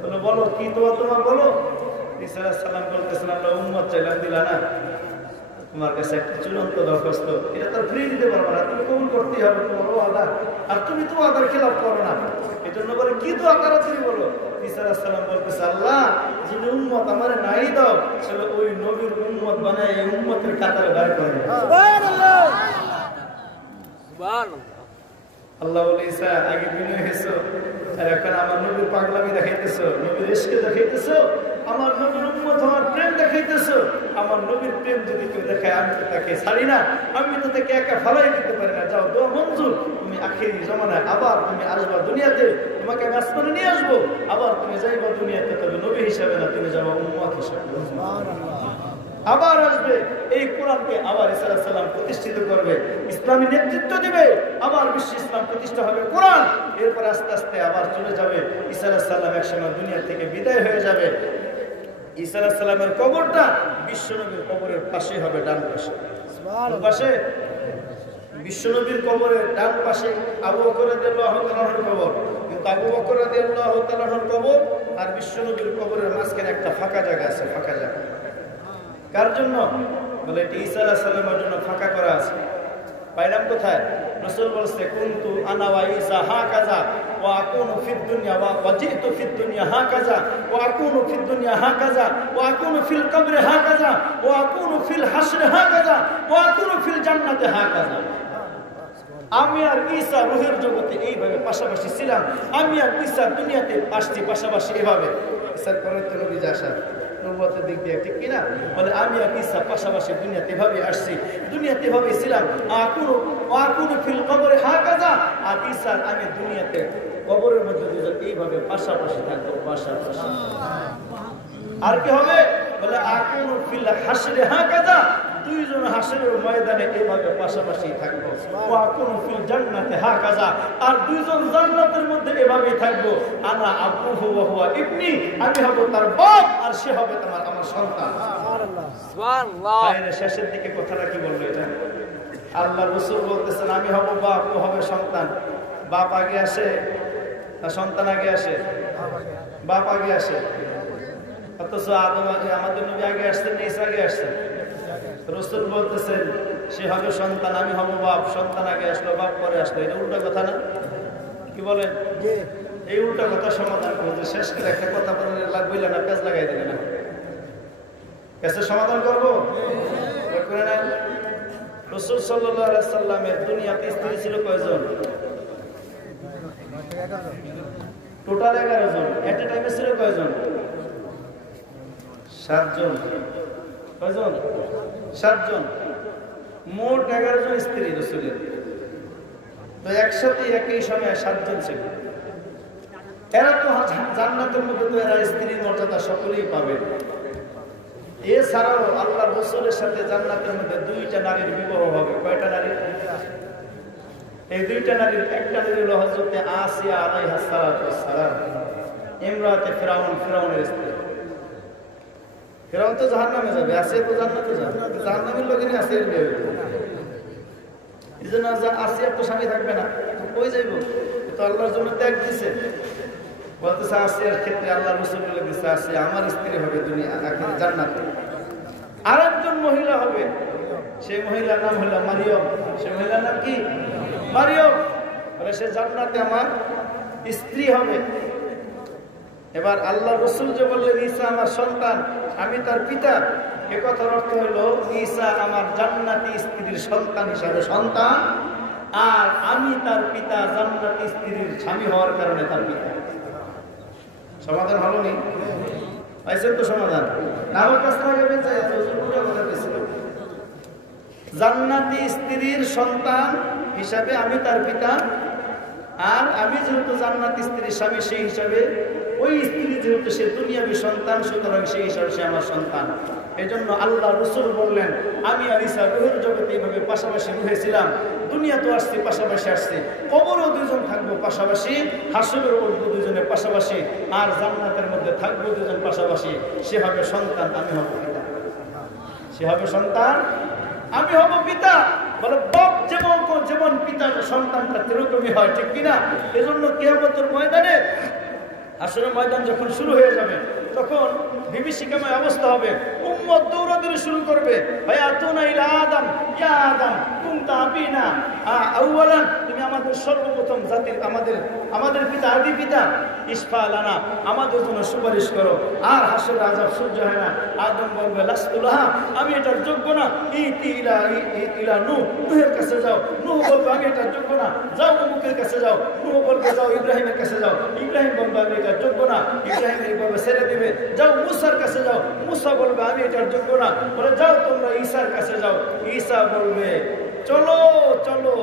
বলো বলো কি দোয়া তোমার, বলো। ঈসা আলাইহিস সালাম বলতেছেন, আল্লাহ উম্মত চাইলাম, দিলা না, তোমার কাছে একটা চূড়ান্ত দরখাস্ত, এটা তো ফিরিয়ে দিতে পারবো না, তুমি কবুল করতেই হবে, তোমার ওয়াদা, আর তুমি তো ওয়াদার খেলাফ করো না। এই জন্য বলে কি দোয়া করো তুমি, বলো। ঈসা আলাইহিস সালাম বলতেছে, আল্লাহ যদি উম্মত আমার নাই দাও, তাহলে ওই নবীর উম্মত বানায় এই উম্মতের কাতারে দাঁড় করে। সুবহানাল্লাহ, সুবহানাল্লাহ। আল্লাহ বলে, ঈসা আগে বিনয় হয়েছো, আর এখন আমার নবীর পাগলামি দেখাইতেছো, নবীর ইশকে দেখাইতেছো, আমার নবীর উম্মত হওয়ার প্রেম দেখাইতেছো। আমার নবীর প্রেম যদি কেউ দেখায় আমি তো তাকে ছাড়ি না, আমি তো তাকে একা ফালাই দিতে পারি না। যাও, দোয়া মঞ্জুর, তুমি আখিরি জমানায় আবার তুমি আসবা দুনিয়াতে, তোমাকে আমি আসমানে নিয়ে আসবো, আবার তুমি যাইবা দুনিয়াতে, তবে নবী হিসাবে না, তুমি যাবা উম্মত হিসাবে। আবার আসবে, এই কোরআনকে আবার ঈসা আলাইহিস সালাম প্রতিষ্ঠিত করবে, ইসলামী নেতৃত্ব দিবে, আবার বিশ্ব ইসলাম প্রতিষ্ঠা হবে কোরআন। এরপর আস্তে আস্তে আবার চলে যাবে ঈসা আলাইহিস সালাম, একসময় দুনিয়া থেকে বিদায় হয়ে যাবে। ঈসা আলাইহিস সালামের কবরটা বিশ্বনবীর কবরের পাশে হবে, ডান পাশে। পাশে বিশ্বনবীর কবরের ডান পাশে আবু বকর রাদিয়াল্লাহু তাআলার কবর, কিন্তু আবু বকর রাদিয়াল্লাহু তাআলার কবর আর বিশ্বনবীর কবরের মাঝখানে একটা ফাঁকা জায়গা আছে, ফাঁকা জায়গা। কার জন্য? বলে এটি ঈসা আলাইহিস সালামের জন্য ফাঁকা করা আছে। পাইলাম কোথায়? রাসূল বলেছে, কুনতু আনা ওয়া ঈসা হাকাযা ওয়া আকুনু ফিদ দুনিয়া ওয়া জিতু ফিদ দুনিয়া হাকাযা ওয়া আকুনু ফিদ দুনিয়া হাকাযা ওয়া আকুনু ফিল কবরি হাকাযা ওয়া আকুনু ফিল হাসর হাকাযা ওয়া আকুনু ফিল জান্নাতি হাকাযা। আমি আর ঈসা রূহের জগতে এইভাবে পাশাপাশি ছিলাম, আমি আর ঈসা দুনিয়াতে আসছি পাশাপাশি এভাবে। ঈসার পরে তো নবী আসা নবুয়তের দিক দিয়ে, ঠিক কিনা? বলে আমি আর ঈসা পাশাপাশি দুনিয়াতে এভাবে আসছি, দুনিয়াতে এভাবে ছিলাম। আকুনু ফিল কবরে হাকাযা, আর ঈসা আমি দুনিয়াতে কবরের মধ্যে দুজন এইভাবে পাশাপাশি থাকবো, পাশাপাশি। আর কি হবে? বলে আকুনু ফিল হাসরে হাকাযা, দুইজন হাসরের ময়দানে এইভাবে পাশাপাশি থাকবো। ওয়া আকুনু ফিল জান্নাতি হাকাযা, আর দুইজন জান্নাতের মধ্যে এভাবে থাকবো। আনা আবুহু ওয়া হুয়া ইবনি, আমি হব তার বাপ আর সে হবে আমার সন্তান। সুবহানাল্লাহ, সুবহানাল্লাহ। আয়াতের শেষের দিকে কথাটা কি বললো এটা? আল্লাহ রাসূল বলতেছেন, আমি হব বাপ, ও হবে সন্তান। বাপ আগে আসে না সন্তান আগে আসে? বাপ আগে আসে। অথচ আদম আগে, আমাদের নবী আগে আসছেন না ঈসা আগে আসছেন? রাসূল বলতেছেন সে হবে সন্তান, আমি হব বাপ, সন্তান আগে আসলো, বাপ পরে আসলো। এটা উল্টা কথা না? কি বলেন? এই উল্টা কথা সমাধান করতে শেষ করে একটা কথা বলে লাগবে না, পেঁচ লাগাই দিলে না, পেঁচের সমাধান করবো করে না। রাসূল সাল্লাল্লাহু আলাইহি সাল্লামের দুনিয়াতে স্ত্রী ছিল কয়জন? টোটাল 11 জন। এট এ টাইমে ছিল কয়জন? 7 জন। কয়জন? 7 জন। মোট 11 জন স্ত্রী রাসূলের। তো একসাথে একই সময়ে 7 জন ছিল। এরা তো জান্নাতের মধ্যে তো এরা স্ত্রীর মর্যাদা সকলেই পাবে। এছাড়াও আল্লাহ রাসূলের সাথে জান্নাতের মধ্যে 2টা নারীর বিবাহ হবে। কয়টা নারী? এই 2টা নারীর একটা নারী হলো হযরত আসিয়া আলাইহা সালাতু ওয়াস সালাম, ইমরাতে ফিরাউনের স্ত্রী। ফেরাউন তো জাহান্নামে যাবে, আসিয়া তো জান্নাতে যাবে, জাহান্নামের লোকেরই আসিয়ার বিয়ে হইবে। এই জন্য আসিয়ার তো স্বামী থাকবে না, কই যাইব? তো আল্লাহর জন্য ত্যাগ দিছে, বলতেছে আসিয়ার ক্ষেত্রে আল্লাহ রাসূল বলে দিছে আসিয়া আমার স্ত্রী হবে দুনিয়া আখিরাতে জান্নাতে। আরেকজন মহিলা হবে, সেই মহিলার নাম হলো মারিয়ম। সেই মহিলার নাম কি? মারিয়ম। বলে সে জান্নাতে আমার স্ত্রী হবে। এবার আল্লাহ রাসূল যে বললেন ঈসা আমার সন্তান, আমি তার পিতা, এ কথার অর্থ হলো ঈসা আমার জান্নাতি স্ত্রীর সন্তান হিসাবে সন্তান, আর আমি তার পিতা জান্নাতি স্ত্রীর স্বামী হওয়ার কারণে তার পিতা। সমাধান হলো নি? পাইছেন তো সমাধান? আমার কাছ থেকে বেঁচে পুরো কথা পেয়েছিল। জান্নাতি স্ত্রীর সন্তান হিসাবে আমি তার পিতা, আর আমি যেহেতু জান্নাতি স্ত্রীর স্বামী সেই হিসাবে ওই স্ত্রী যেহেতু সে দুনিয়াবী সন্তান, সুতরাং সেই হিসাবে সে আমার সন্তান। এই জন্য আল্লাহ রাসূল বললেন আমি আর ঈসা রুহের জগতে এইভাবে পাশাপাশি রুহেছিলাম, দুনিয়া তো আসছি পাশাপাশি আসছি, কবরও দুজন থাকবো পাশাপাশি, হাসরের উঠবো দুজনের পাশাপাশি, আর জান্নাতের মধ্যে থাকবো দুজন পাশাপাশি। সে হবে সন্তান, আমি হব পিতা। সে হবে সন্তান, আমি হব পিতা। বলে বাপ যেমন পিতার সন্তানটা সেরকমই হয়, ঠিক কিনা? এজন্য কিয়ামতের ময়দানে, হাসরের ময়দান যখন শুরু হয়ে যাবে, তখন বিভীষিকাময় অবস্থা হবে। উম্মত দৌড়াদৌড়ি শুরু করবে, হায়াতুনা ইলা আদম, ইয়া আদম কুনতা আবিনা আউওয়ালান, তুমি আমাদের সর্বপ্রথম জাতির, আমাদের পিতা, আদি পিতা, ইসফা লানা, আমাদের জন্য সুপারিশ করো। আর হাসরের আযাব সহ্য হয় না, আদম বলবে লাস্তু লাহা, আমি এটার যোগ্য না, ইতি ইলা নূহ, নূহের কাছে যাও। নূহ বলবে আমি এটার যোগ্য না, যাও অমুকের কাছে যাও। নূহ বলবে যাও ইব্রাহিমের কাছে যাও, ইব্রাহিম বলবে আমি এটার যোগ্য না, ইব্রাহিম এইভাবে ছেড়ে দিবে। যাও মুসার কাছে যাও, মুসা বলবে আমি এটার যোগ্য না, বলে যাও তোমরা ঈসার কাছে যাও। ঈসা বলবে চলো চলো,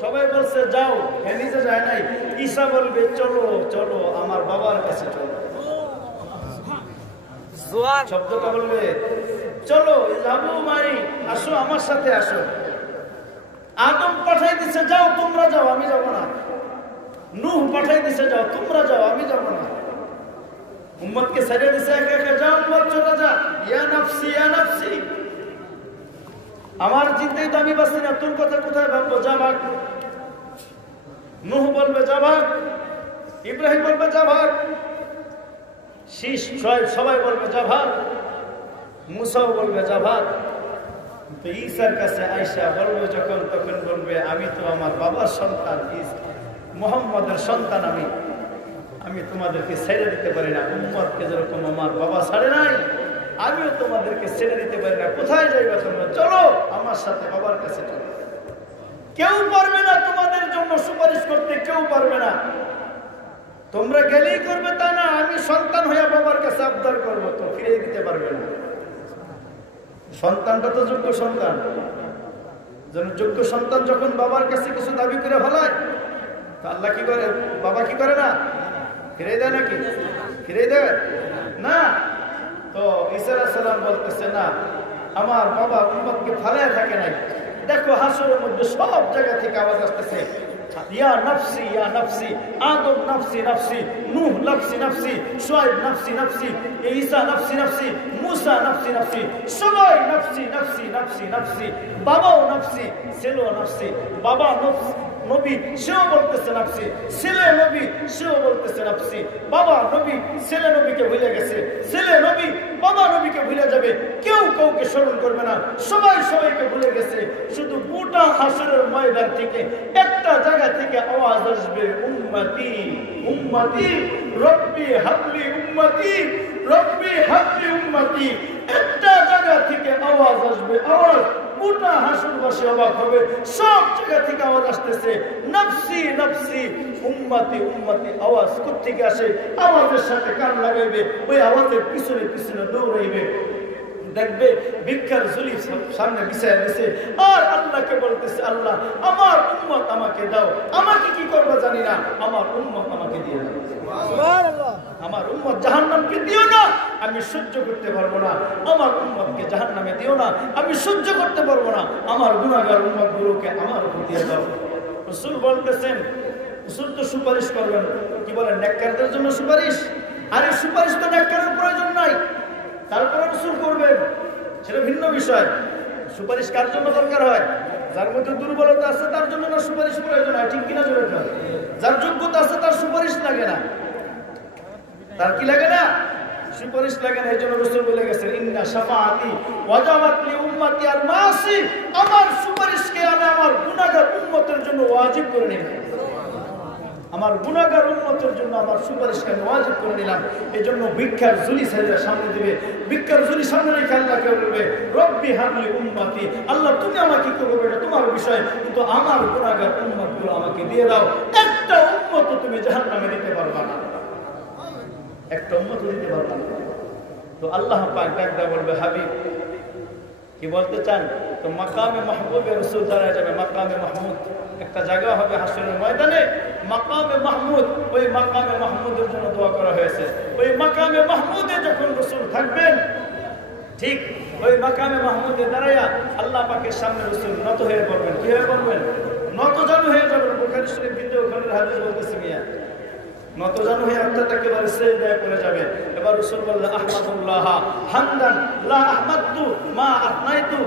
সবাই বলছে যাও, এ নিজে যায় নাই। ঈসা বলবে চলো চলো আমার বাবার কাছে চলো। শব্দটা বলবে চলো যাবো মাই, আসো আমার সাথে আসো। আদম পাঠাই দিছে যাও তোমরা যাও, আমি যাব না। নূহ পাঠাই দিছে যাও তোমরা যাও, আমি যাব না। উম্মতকে ছেড়ে দিছে একা একা, যাও উম্মত চলে যা, ইয়া নাফসি ইয়া নাফসি, আমার চিন্তাই তো আমি বাঁচি না, তোর কথা কোথায় ভাববো, যা ভাগ। নূহ বলবে যা ভাগ, ইব্রাহিম বলবে যা ভাগ, শীষ সবাই বলবে যা ভাগ, মুসাও বলবে যা ভাগ। তো ঈসার কাছে আয়েশা বলবে যখন, তখন বলবে আমি তো আমার বাবার সন্তান, মুহাম্মদের সন্তান, আমি তোমাদেরকে ছেড়ে দিতে পারি না। উম্মতকে যেরকম আমার বাবা ছাড়ে নাই, আমিও তোমাদেরকে ছেড়ে দিতে পারি না। কোথায় যাইবা তোমরা? চলো আমার সাথে বাবার কাছে চলো। কেউ পারবে না তোমাদের জন্য সুপারিশ করতে, কেউ পারবে না। তোমরা গেলেই করবে তা না, আমি সন্তান হয়ে বাবার কাছে আবদার করবো, তো ফিরে দিতে পারবে না। সন্তানটা তো যোগ্য সন্তান, যোগ্য সন্তান যখন বাবার কাছে কিছু দাবি করে ফেলায়, তো আল্লাহ কি করে? বাবা কি করে না? ফিরে দেয় নাকি? ফিরে দেয় না। তো ঈসা আলাইহিস সালাম বলতেছে না, আমার বাবা উম্মতকে ফালায় থাকে নাই। দেখো হাসরের মধ্যে সব জায়গা থেকে আওয়াজ আসতেছে, ইয়া নাফসি ইয়া নাফসি, আদম নাফসি নাফসি, নূহ নাফসি নাফসি, শুআয়ব নাফসি নাফসি, ঈসা নাফসি নাফসি, মুসা নাফসি নাফসি, সবাই নাফসি নাফসি নাফসি নাফসি। বাবাও নাফসি, ছেলেও নাফসি। বাবা নবী, সেও বলতেছে নাফসি, ছেলে নবী, সেও বলতেছে নাফসি। বাবা নবী ছেলে নবীকে ভুলে গেছে, ছেলে নবী বাবা নবীকে ভুলে যাবে, কেউ কাউকে স্মরণ করবে না, সবাই সবাইকে ভুলে গেছে। শুধু গোটা হাসরের ময়দান থেকে একটা জায়গা থেকে আওয়াজ আসবে, উম্মতি উম্মতি রব্বি হাবলি উম্মতি, রব্বি হাবলি উম্মতি। একটা জায়গা থেকে আওয়াজ আসবে, আওয়াজ। গোটা হাসরবাসী অবাক হবে, সব জায়গা থেকে আওয়াজ আসতেছে, নাফসি নাফসি উম্মতি উম্মতি। আওয়াজ কোত্থেকে আসে? আওয়াজের সাথে কান লাগাইবে, ওই আওয়াজের পিছনে পিছনে দৌড়াইবে। দেখবে ভিক্ষার ঝুলি সামনে বিছায় দিছে, আর আল্লাহকে বলতেছে আল্লাহ আমার উম্মত আমাকে দাও। আমাকে কি করবে জানি না, আমার উম্মত আমাকে দিয়ে দাও। সুবহানাল্লাহ। আমার উম্মত জাহান্নামকে দিও না, আমি সহ্য করতে পারবো না। আমার উম্মতকে জাহান্নামে দিও না, আমি সহ্য করতে পারবো না। আমার গুনাহগার উম্মতগুলোকে আমার উপর দিয়ে দাও। রাসূল বলতেছেন, রাসূল তো সুপারিশ করবেন, কি বলেন, নেককারদের জন্য সুপারিশ। আরে সুপারিশ তো নেককারের প্রয়োজন নাই। তারপরে রাসূল করবেন, সেটা ভিন্ন বিষয়। সুপারিশ কার জন্য দরকার হয়? যার মধ্যে দুর্বলতা আছে তার জন্য না সুপারিশ প্রয়োজন হয়, ঠিক কিনা জোরে বলেন? যার যোগ্যতা আছে তার সুপারিশ লাগে না, তার কি লাগে না? সুপারিশ লাগে না। এই জন্য রাসূল বলে গেছেন, ইন্না শাফাআতি ওয়াজাবাত লি উম্মতি আল মাসি, আমার সুপারিশকে আমি আমার গুনাহগার উম্মতের জন্য ওয়াজিব করে নিলাম। আমার গুনাহগার উম্মতের জন্য আমার সুপারিশকে আমি ওয়াজিব করে নিলাম। এই জন্য ভিক্ষার ঝুলি ছেড়ে সামনে দিবে, ভিক্ষার ঝুলি সামনে রেখে আল্লাহকে বলবে, রব্বি হাবলি উম্মতি, আল্লাহ তুমি আমাকে কি করবে এটা তোমার বিষয়, কিন্তু আমার গুনাহগার উম্মতগুলো আমাকে দিয়ে দাও। একটা উম্মত তুমি জাহান্নামে দিতে পারবা না, একটা উম্মত দিতে পারবা না। তো আল্লাহ পাক ডাক দেয়া বলবে, হাবিব কি বলতে চান? তো মাকামে মাহবুবে রাসূল দাঁড়ায় যাবে, মাকামে মাহমুদ একটা জায়গা হবে হাসরের ময়দানে, মাকামে মাহমুদ। ওই মাকামে মাহমুদের জন্য দোয়া করা হয়েছে। ওই মাকামে মাহমুদে যখন রাসূল থাকবেন, ঠিক ওই মাকামে মাহমুদে দাঁড়ায়া আল্লাহ পাকের সামনে রাসূল নত হয়ে পড়বেন। কি হয়ে পড়বেন? নতজানু হয়ে যাবেন। বুখারী শরীফ দ্বিতীয় খণ্ডের হাদিস বলতেছি মিয়া, নতজানু হয়ে অর্থাৎ একেবারে সিজদায় পড়ে যাবে। এবার রাসূল বললেন, আহমাদুল্লাহ হামদান লা আহমাদতু মা আথনাইতু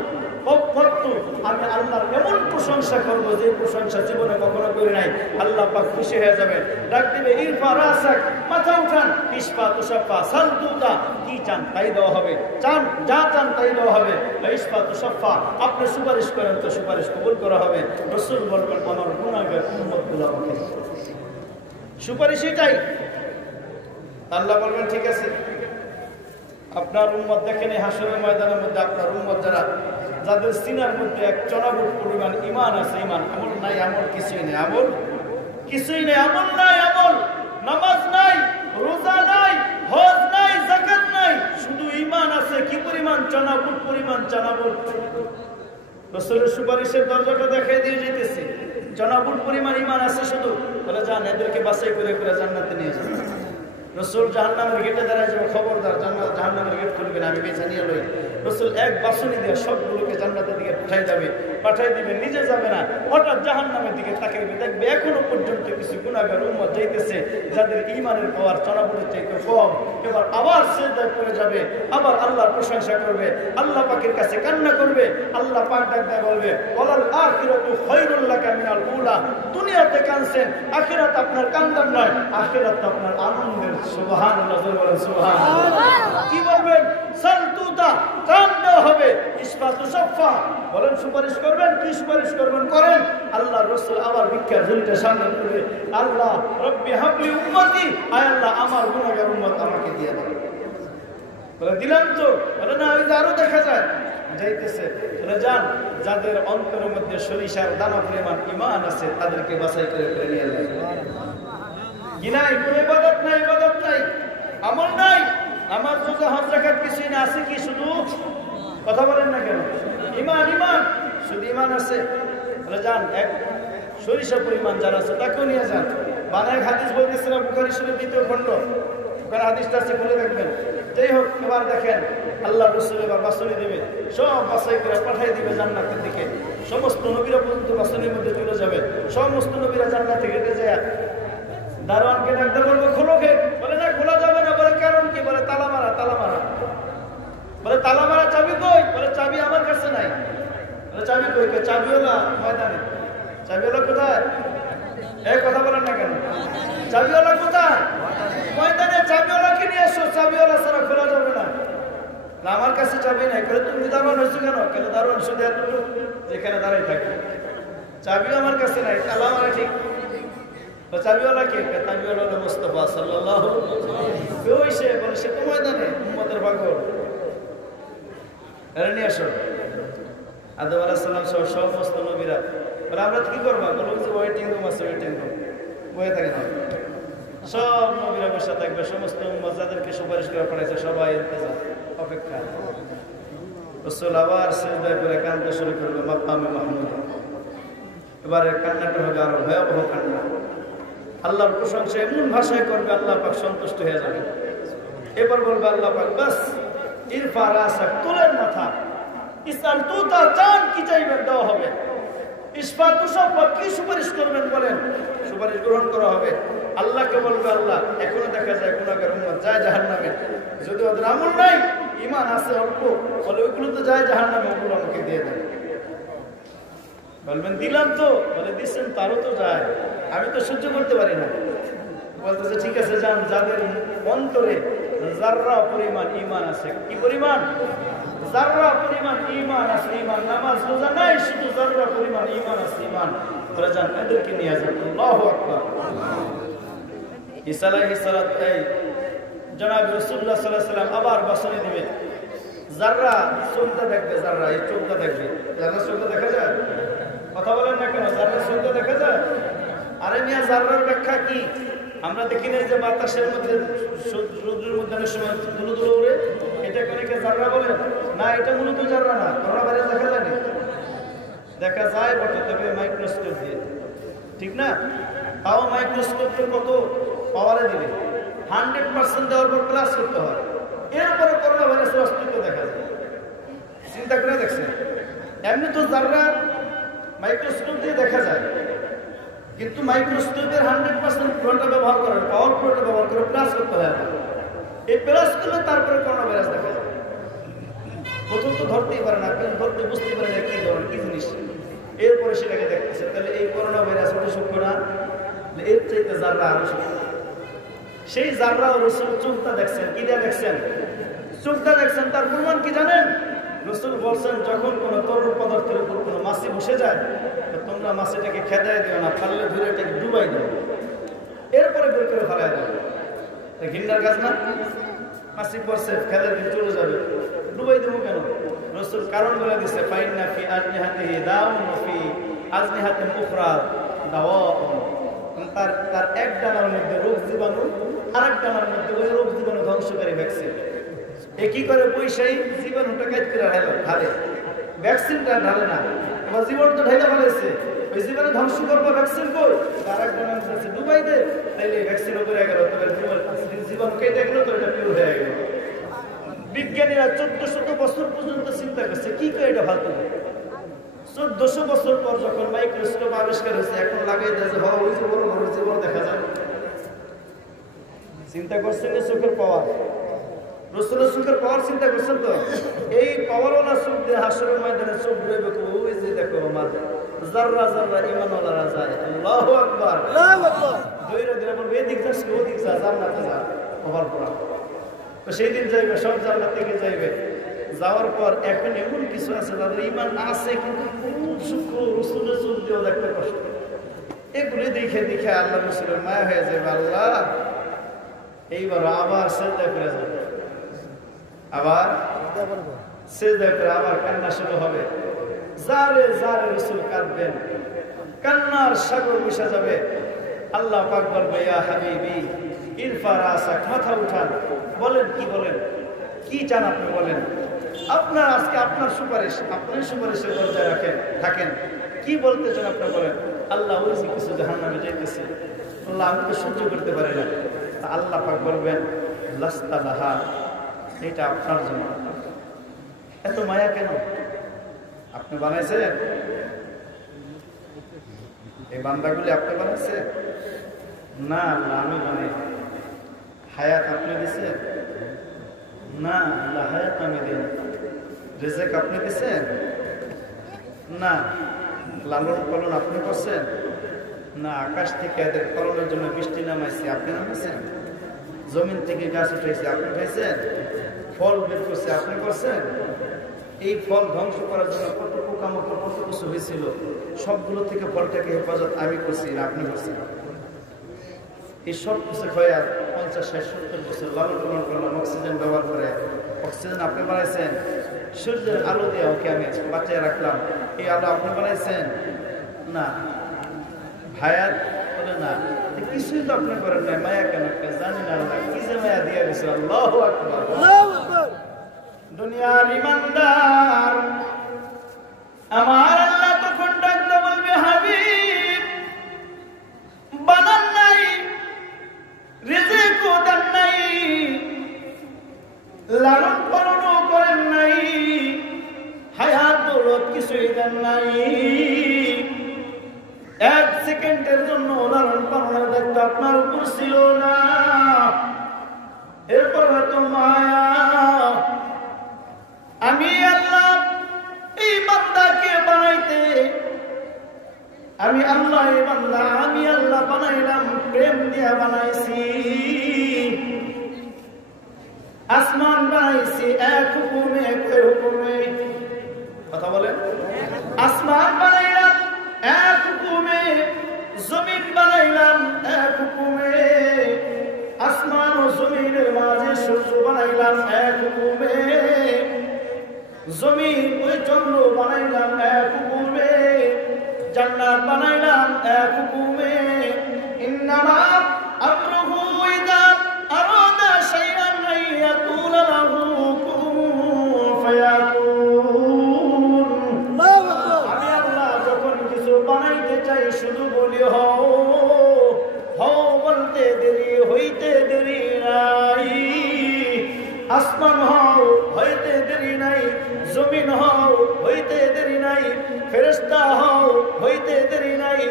ওয়াক্তু, আমি আল্লাহর এমন প্রশংসা করব যে প্রশংসা জীবনে কখনো করি নাই। আল্লাহ পাক খুশি হয়ে যাবে, ডাক দিবে, ইরফা রাসাক, মাথা উঠান, ইশফা তুশাফা সাল তুতা, কি চান তাই দেওয়া হবে, চান যা চান তাই দেওয়া হবে। ইশফা তুশাফা, আপনি সুপারিশ করেন তো সুপারিশ কবুল করা হবে। রাসূল বলবেন, আমার গুনাহগার উম্মতগুলো আমাকে সুপারিশ এটাই। আল্লাহ বলবেন, ঠিক আছে, আপনার উম্মত দেখেন এই হাসরের ময়দানের মধ্যে আপনার উম্মত যাদের সিনার মধ্যে এক চনাবুট পরিমাণ ঈমান আছে, ঈমান, আমল নাই, আমল কিছুই নেই, আমল কিছুই নেই, আমল নাই, আমল নামাজ নাই, রোজা নাই, হজ নাই, যাকাত নাই, শুধু ঈমান আছে। কি পরিমাণ? চনাবুট পরিমাণ চনাবুট। রাসূলের সুপারিশের দরজাটা দেখাই দিয়ে যেতেছে, চনাবুট পরিমাণ ঈমান আছে শুধু। বলে, যান এদেরকে বাছাই করে করে জান্নাতে নিয়ে যান। রাসূল জাহান্নামের গেটে দাঁড়ায় যাবে, খবরদার জাহান্নামের গেট খুলবে না, আমি বেছে নিয়ে লই। রাসূল এক বাছুনি দিয়ে সবগুলোকে জান্নাতের দিকে পাঠাই দিবে, নিজে যাবে না, হঠাৎ জাহান্নামের দিকে তাকাইবে, দেখবে এখনো পর্যন্ত কিছু গুনাহগার উম্মত যাইতেছে যাদের ঈমানের পাওয়ার চনাবুটের চাইতে কম। এবার আবার সিজদায় পড়ে যাবে, আবার আল্লাহর প্রশংসা করবে, আল্লাহ পাকের কাছে কান্না করবে। আল্লাহ পাক ডাক দিয়ে বলবে, ওয়ালাল আখিরাতু খায়রুল লাকা মিনাল উলা, দুনিয়াতে কাঁদছেন, আখিরাত আপনার কান্দার নয়, আখিরাত আপনার আনন্দের। সুবহানাল্লাহ, বলেন সুবহানাল্লাহ। কি বলবেন? সালতুতা, কান দেওয়া হবে, ইশফা তুশাফা, বলেন সুপারিশ করবেন, কি সুপারিশ করবেন করেন। আল্লাহ রাসূল আবার ভিক্ষার ঝুলিটা সামনে তুলে, আল্লাহ রব্বি হাবলি উম্মতি, আয় আল্লাহ আমার গুনাহগার উম্মত আমাকে দিয়ে দাও। বলে, দিলাম তো। বলে, না, ওই যে আরো দেখা যায় যাইতেছে। বলে, যান যাদের অন্তরের মধ্যে সরিষার দানা পরিমাণ ঈমান আছে তাদেরকে বাছাই করে করে নিয়ে যায়। কি নাই? কোনো ইবাদত নাই, ইবাদত নাই, আমল নাই, আমার রোজা হজ যাকাত কিছুই না, আছে কি? শুধু কথা বলেন না কেন? ঈমান, ঈমান, শুধু ঈমান আছে। বলে, যান এক সরিষা পরিমাণ যারা আছে তাকেও নিয়ে যান। বানায় হাদিস বলতেছে না, বুখারী শরীফ দ্বিতীয় খণ্ড, ওখানে হাদিসটা আছে, খুলে দেখবেন। যাই হোক, এবার দেখেন আল্লাহ রাসূল এবার বাছুনি দিবে, সব বাছাই করে পাঠাই দিবে জান্নাতের দিকে। সমস্ত নবীরা পর্যন্ত বাছুনির মধ্যে চলে যাবে, সমস্ত নবীরা জান্নাতে গেটে যায়। দারোয়ানকে ডাকতে বলবে, খোলো কে? বলে, না খোলা যাবে না। বলে, কারণ কি? বলে, তালা মারা, তালা মারা। বলে, তালা মারা চাবি কই? বলে, চাবি আমার কাছে নাই। বলে, চাবি কই? চাবিওয়ালা ময়দানে। চাবিওয়ালা কোথায়? এই কথা বলেন না কেন? চাবিওয়ালা কোথায়? ময়দানে। চাবিওয়ালাকে নিয়ে এসো, চাবিওয়ালা ছাড়া খোলা যাবে না। না, আমার কাছে চাবি নাই। বলে, তুমি দারোয়ান হয়েছো কেন? কেন দারোয়ান শুধু এতটুকু যেখানে দাঁড়াই থাকে, চাবিও আমার কাছে নাই, তালা মারা ঠিক। চাবিওয়ালা কে? চাবিওয়ালা হলো মুস্তাফা সাল্লাল্লাহু আলাইহি ওয়াসাল্লাম। বলে, সে তো ময়দানে, উম্মতের পাগল, এরা নিয়ে আসো। আদম আলাইহিস সালাম সহ সমস্ত নবীরা। বলে, আমরা কি করবো? বলে, যে ওয়েটিং রুম আছে, ওয়েটিং রুম, বয়ে থাকে না, সব নবীরা বসে থাকবে, সমস্ত উম্মত যাদেরকে সুপারিশ করে পড়াইছে সবাই ইন্তজার, অপেক্ষা। রাসূল আবার সিজদায় পড়ে কাঁদতে শুরু করবে মাকামে মাহমুদ। এবারে কান্নাটা হবে আরো ভয়াবহ কান্না। আল্লাহর প্রশংসা এমন ভাষায় করবে, আল্লাহ পাক সন্তুষ্ট হয়ে যাবে। এবার বলবে আল্লাহ পাক, বাস ইরফা রাসাক, তোলের মাথা, ইসআল তুতা, চান কি চাইবেন দেওয়া হবে, ইশফা তুশাফা, কি সুপারিশ করবেন বলেন, সুপারিশ গ্রহণ করা হবে। আল্লাহকে বলবে, আল্লাহ এখনো দেখা যায় গুনাহগার উম্মত যায় জাহান্নামে, যদি ওদের আমল নাই ইমান আছে অল্প, বলে ওইগুলো তো যায় জাহান্নামে, ওগুলো আমাকে দিয়ে দেন। বলবেন দিলাম তো, বলে দিচ্ছেন তারও তো যায়, আমি তো সহ্য করতে পারি না। বলতেছে ঠিক আছে যান, যাদের অন্তরে জাররা পরিমাণ ইমান আছে। কি পরিমাণ? জাররা পরিমাণ ইমান আছে, ইমান নামাজ রোজা নাই, শুধু জাররা পরিমাণ ইমান আছে, ইমান বলে যান, এদেরকে নিয়ে যান। আল্লাহু আকবার। ঈসা আলাইহিস সালাত জনাব রাসূলুল্লাহ সাল্লাল্লাহু আলাইহি ওয়াসাল্লাম আবার বাসনে দিবেন। জাররা চোখটা দেখবে, জাররা এই চোখটা দেখবে। জাররা চোখটা দেখা যায়? কথা বলেন না কেন? জাররা চোখটা দেখা যায়? আরে মিয়া, জাররার ব্যাখ্যা কি? আমরা দেখি না যে বাতাসের মধ্যে রৌদ্রের মধ্যে অনেক সময় ধুলো ধুলো উড়ে, এটা অনেকে জাররা বলে না, এটা মূলত জাররা না। করোনা ভাইরাস দেখা যায় না? দেখা যায় বটে, তবে মাইক্রোস্কোপ দিয়ে, ঠিক না? তাও মাইক্রোস্কোপ তো কত পাওয়ারে দিবে, 100% দেওয়ার পর ক্লাস করতে হয়, এরপরে করোনা ভাইরাসের অস্তিত্ব দেখা যায়। চিন্তা করে দেখছেন? এমনি তো জাররা মাইক্রোস্কোপ দিয়ে দেখা যায়, কিন্তু মাইক্রোস্কোপের 100% ঘন্টা ব্যবহার করে, পাওয়ার পয়েন্ট ব্যবহার করে প্লাস করতে হয়। এই প্লাস করলে তারপরে করোনা ভাইরাস দেখা যায়। প্রথম তো ধরতেই পারে না, কিন্তু ধরতে বুঝতে পারে না কি ধরনের কি জিনিস, এরপরে সেটাকে দেখতেছে। তাহলে এই করোনা ভাইরাস ওটা সূক্ষ্ম না, এর চাইতে জাররা আরো সূক্ষ্ম। সেই জাররা ও রসুল চোখটা দেখছেন, কি দিয়ে দেখছেন? চোখটা দেখছেন। তার প্রমাণ কি জানেন? রসুল বলছেন, যখন কোনো তরল পদার্থের উপর কোনো মাছি বসে যায়, তোমরা মাছিটাকে খেদায় দিও না, পারলে ধরে এটাকে ডুবাই দাও, এরপরে বের করে ফেলাই দাও। ঘিন্নার গাছ না, মাছি পড়ছে, খেদায় দিয়ে চলে যাবে, ডুবাই দেবো কেন? রসুল কারণ বলে দিচ্ছে, ফাইন্না ফি আজনিহাতিহি দাউন ওয়া ফি আজনিহাতিল উখরা দাওয়াউন। তার এক ডানার মধ্যে রোগ জীবাণু, আর এক ডানার মধ্যে ওই রোগ জীবাণু ধ্বংসকারী ভ্যাকসিন। এ কি করে? বৈশাই জীবাণুটা কাজ করে ঢালে, ভ্যাকসিনটা ঢালে না। এবার জীবাণু তো ঢেলে ফেলেছে, ওই জীবাণু ধ্বংস করবো, ভ্যাকসিন কই? আর এক ডানার মধ্যে ডুবাই দে, তাইলে ভ্যাকসিন উপরে গেল, তবে জীবাণু কেটে গেল, তো এটা পিওর হয়ে গেল। বিজ্ঞানীরা 1400 বছর পর্যন্ত চিন্তা করছে, কি করে এটা ফালতু। 1400 বছর পর যখন মাইক্রোস্কোপ আবিষ্কার হয়েছে, এখন লাগাই দেয় যে ওই যে বড় বড় যে বড় দেখা যায়। চিন্তা করছেন চোখের পাওয়ার, রসুলের চোখের পাওয়ার চিন্তা করছেন তো? এই পাওয়ারওয়ালা চোখ দিয়ে হাসরের ময়দানে চোখ ঘুরাইবে, ওই যে দেখো আমার জাররা জাররা ঈমানওয়ালারা যায়। আল্লাহু আকবার, আল্লাহু আকবার। দইরা দিলে বলবে এদিক যাস, ওদিক যা, জান্নাতে যা, ওভার পড়া। তো সেই দিন যাইবে, সব জান্নাত থেকে যাইবে। যাওয়ার পর এখন এমন কিছু আছে যাদের ইমান আছে কিন্তু খুব সূক্ষ্ম, রসুলের চোখ দিয়েও দেখতে কষ্ট। এগুলি দেখে দেখে আল্লাহ রসুলের মায়া হয়ে যাবে। আল্লাহ এইবার আবার সেজদা করে যাবে, আবার সেজদা করে আবার কান্না শুরু হবে। যারে যারে রসুল কাঁদবেন, কান্নার সাগর মিশে যাবে। আল্লাহ পাক বলবে, ইয়া হাবিবি ইরফা রাসাক, মাথা উঠান, বলেন কি বলেন, কি চান আপনি বলেন। আপনার আজকে আপনার সুপারিশ, আপনার সুপারিশের দরজায় রাখেন, থাকেন, কি বলতে চান আপনি বলেন। আল্লাহ ওই যে কিছু জাহান্নামে যাইতেছে, আল্লাহ আমি তো সহ্য করতে পারি না। আল্লাহ পাক বলবেন, লাস্তা লাহা, এটা আপনার জন্য। এত মায়া কেন? আপনি বানাইছেন? এই বান্দাগুলি আপনি বানাইছেন? না, আমি বানাই। হায়াত আপনি দিছেন? না, আল্লাহ হায়াত আমি দিন। রিজিক আপনি দিছেন? না। লালন পালন আপনি করছেন? না। আকাশ থেকে এদের ফলনের জন্য বৃষ্টি নামাইছে, আপনি নামাইছেন? জমিন থেকে গাছ উঠেছে, আপনি উঠেছেন? ফল বের করছে, আপনি করছেন? এই ফল ধ্বংস করার জন্য কত পোকামাকড়, কত কিছু হয়েছিল, সবগুলো থেকে ফলটাকে হেফাজত আমি করছি, আপনি করছেন। এই সব কিছু হয়ে 50, 60, 70 বছর লালন পালন করলাম, অক্সিজেন ব্যবহার করে। অক্সিজেন আপনি বানাইছেন? সূর্যের আলো দিয়ে ওকে আমি বাঁচিয়ে রাখলাম, এই আলো আপনি বানাইছেন? না। হায়াত বলে না, কিছুই তো আপনি করেন নাই, মায়া কেন? জানি না আল্লাহ কি যে মায়া দিয়ে দিয়েছে। আল্লাহু আকবার, আল্লাহু আকবার। দুনিয়ার ইমানদার আমার আল্লাহ তখন ডাকতে বলবে, হাবিব বানান নাই, রিজিকও দেন নাই, লালন পালনও করেন নাই, হায়াত দৌলত কিছুই দেন নাই। এক সেকেন্ডের জন্য লালন পালনের দায়িত্ব আপনার উপর ছিল না। এরপর হয়তো মায়া আসমান বানাইছি এক হুকুমে, এক হুকুমে। কথা বলেন। আসমান বানাইলাম এক হুকুমে, জমিন বানাইলাম এক হুকুমে। আসমান ও জমিনের মাঝে সূর্য বানাইলাম এক হুকুমে, জমিন ওই চন্দ্র বানাইলাম এক হুকুমে, জান্নাত বানাইলাম এক হুকুমে। ইন্নামা আমরুহু ইযা আরাদা শাইআন আইয়াকুলা লাহু কুন ফায়াকুন। আমি আল্লাহ যখন কিছু বানাইতে চাই শুধু বলি হও, হও বলতে দেরি হইতে দেরি নাই। আসমান হও হইতে দেরি নাই, জমিন হও হইতে দেরি নাই, ফেরেশতা হও হইতে দেরি নাই,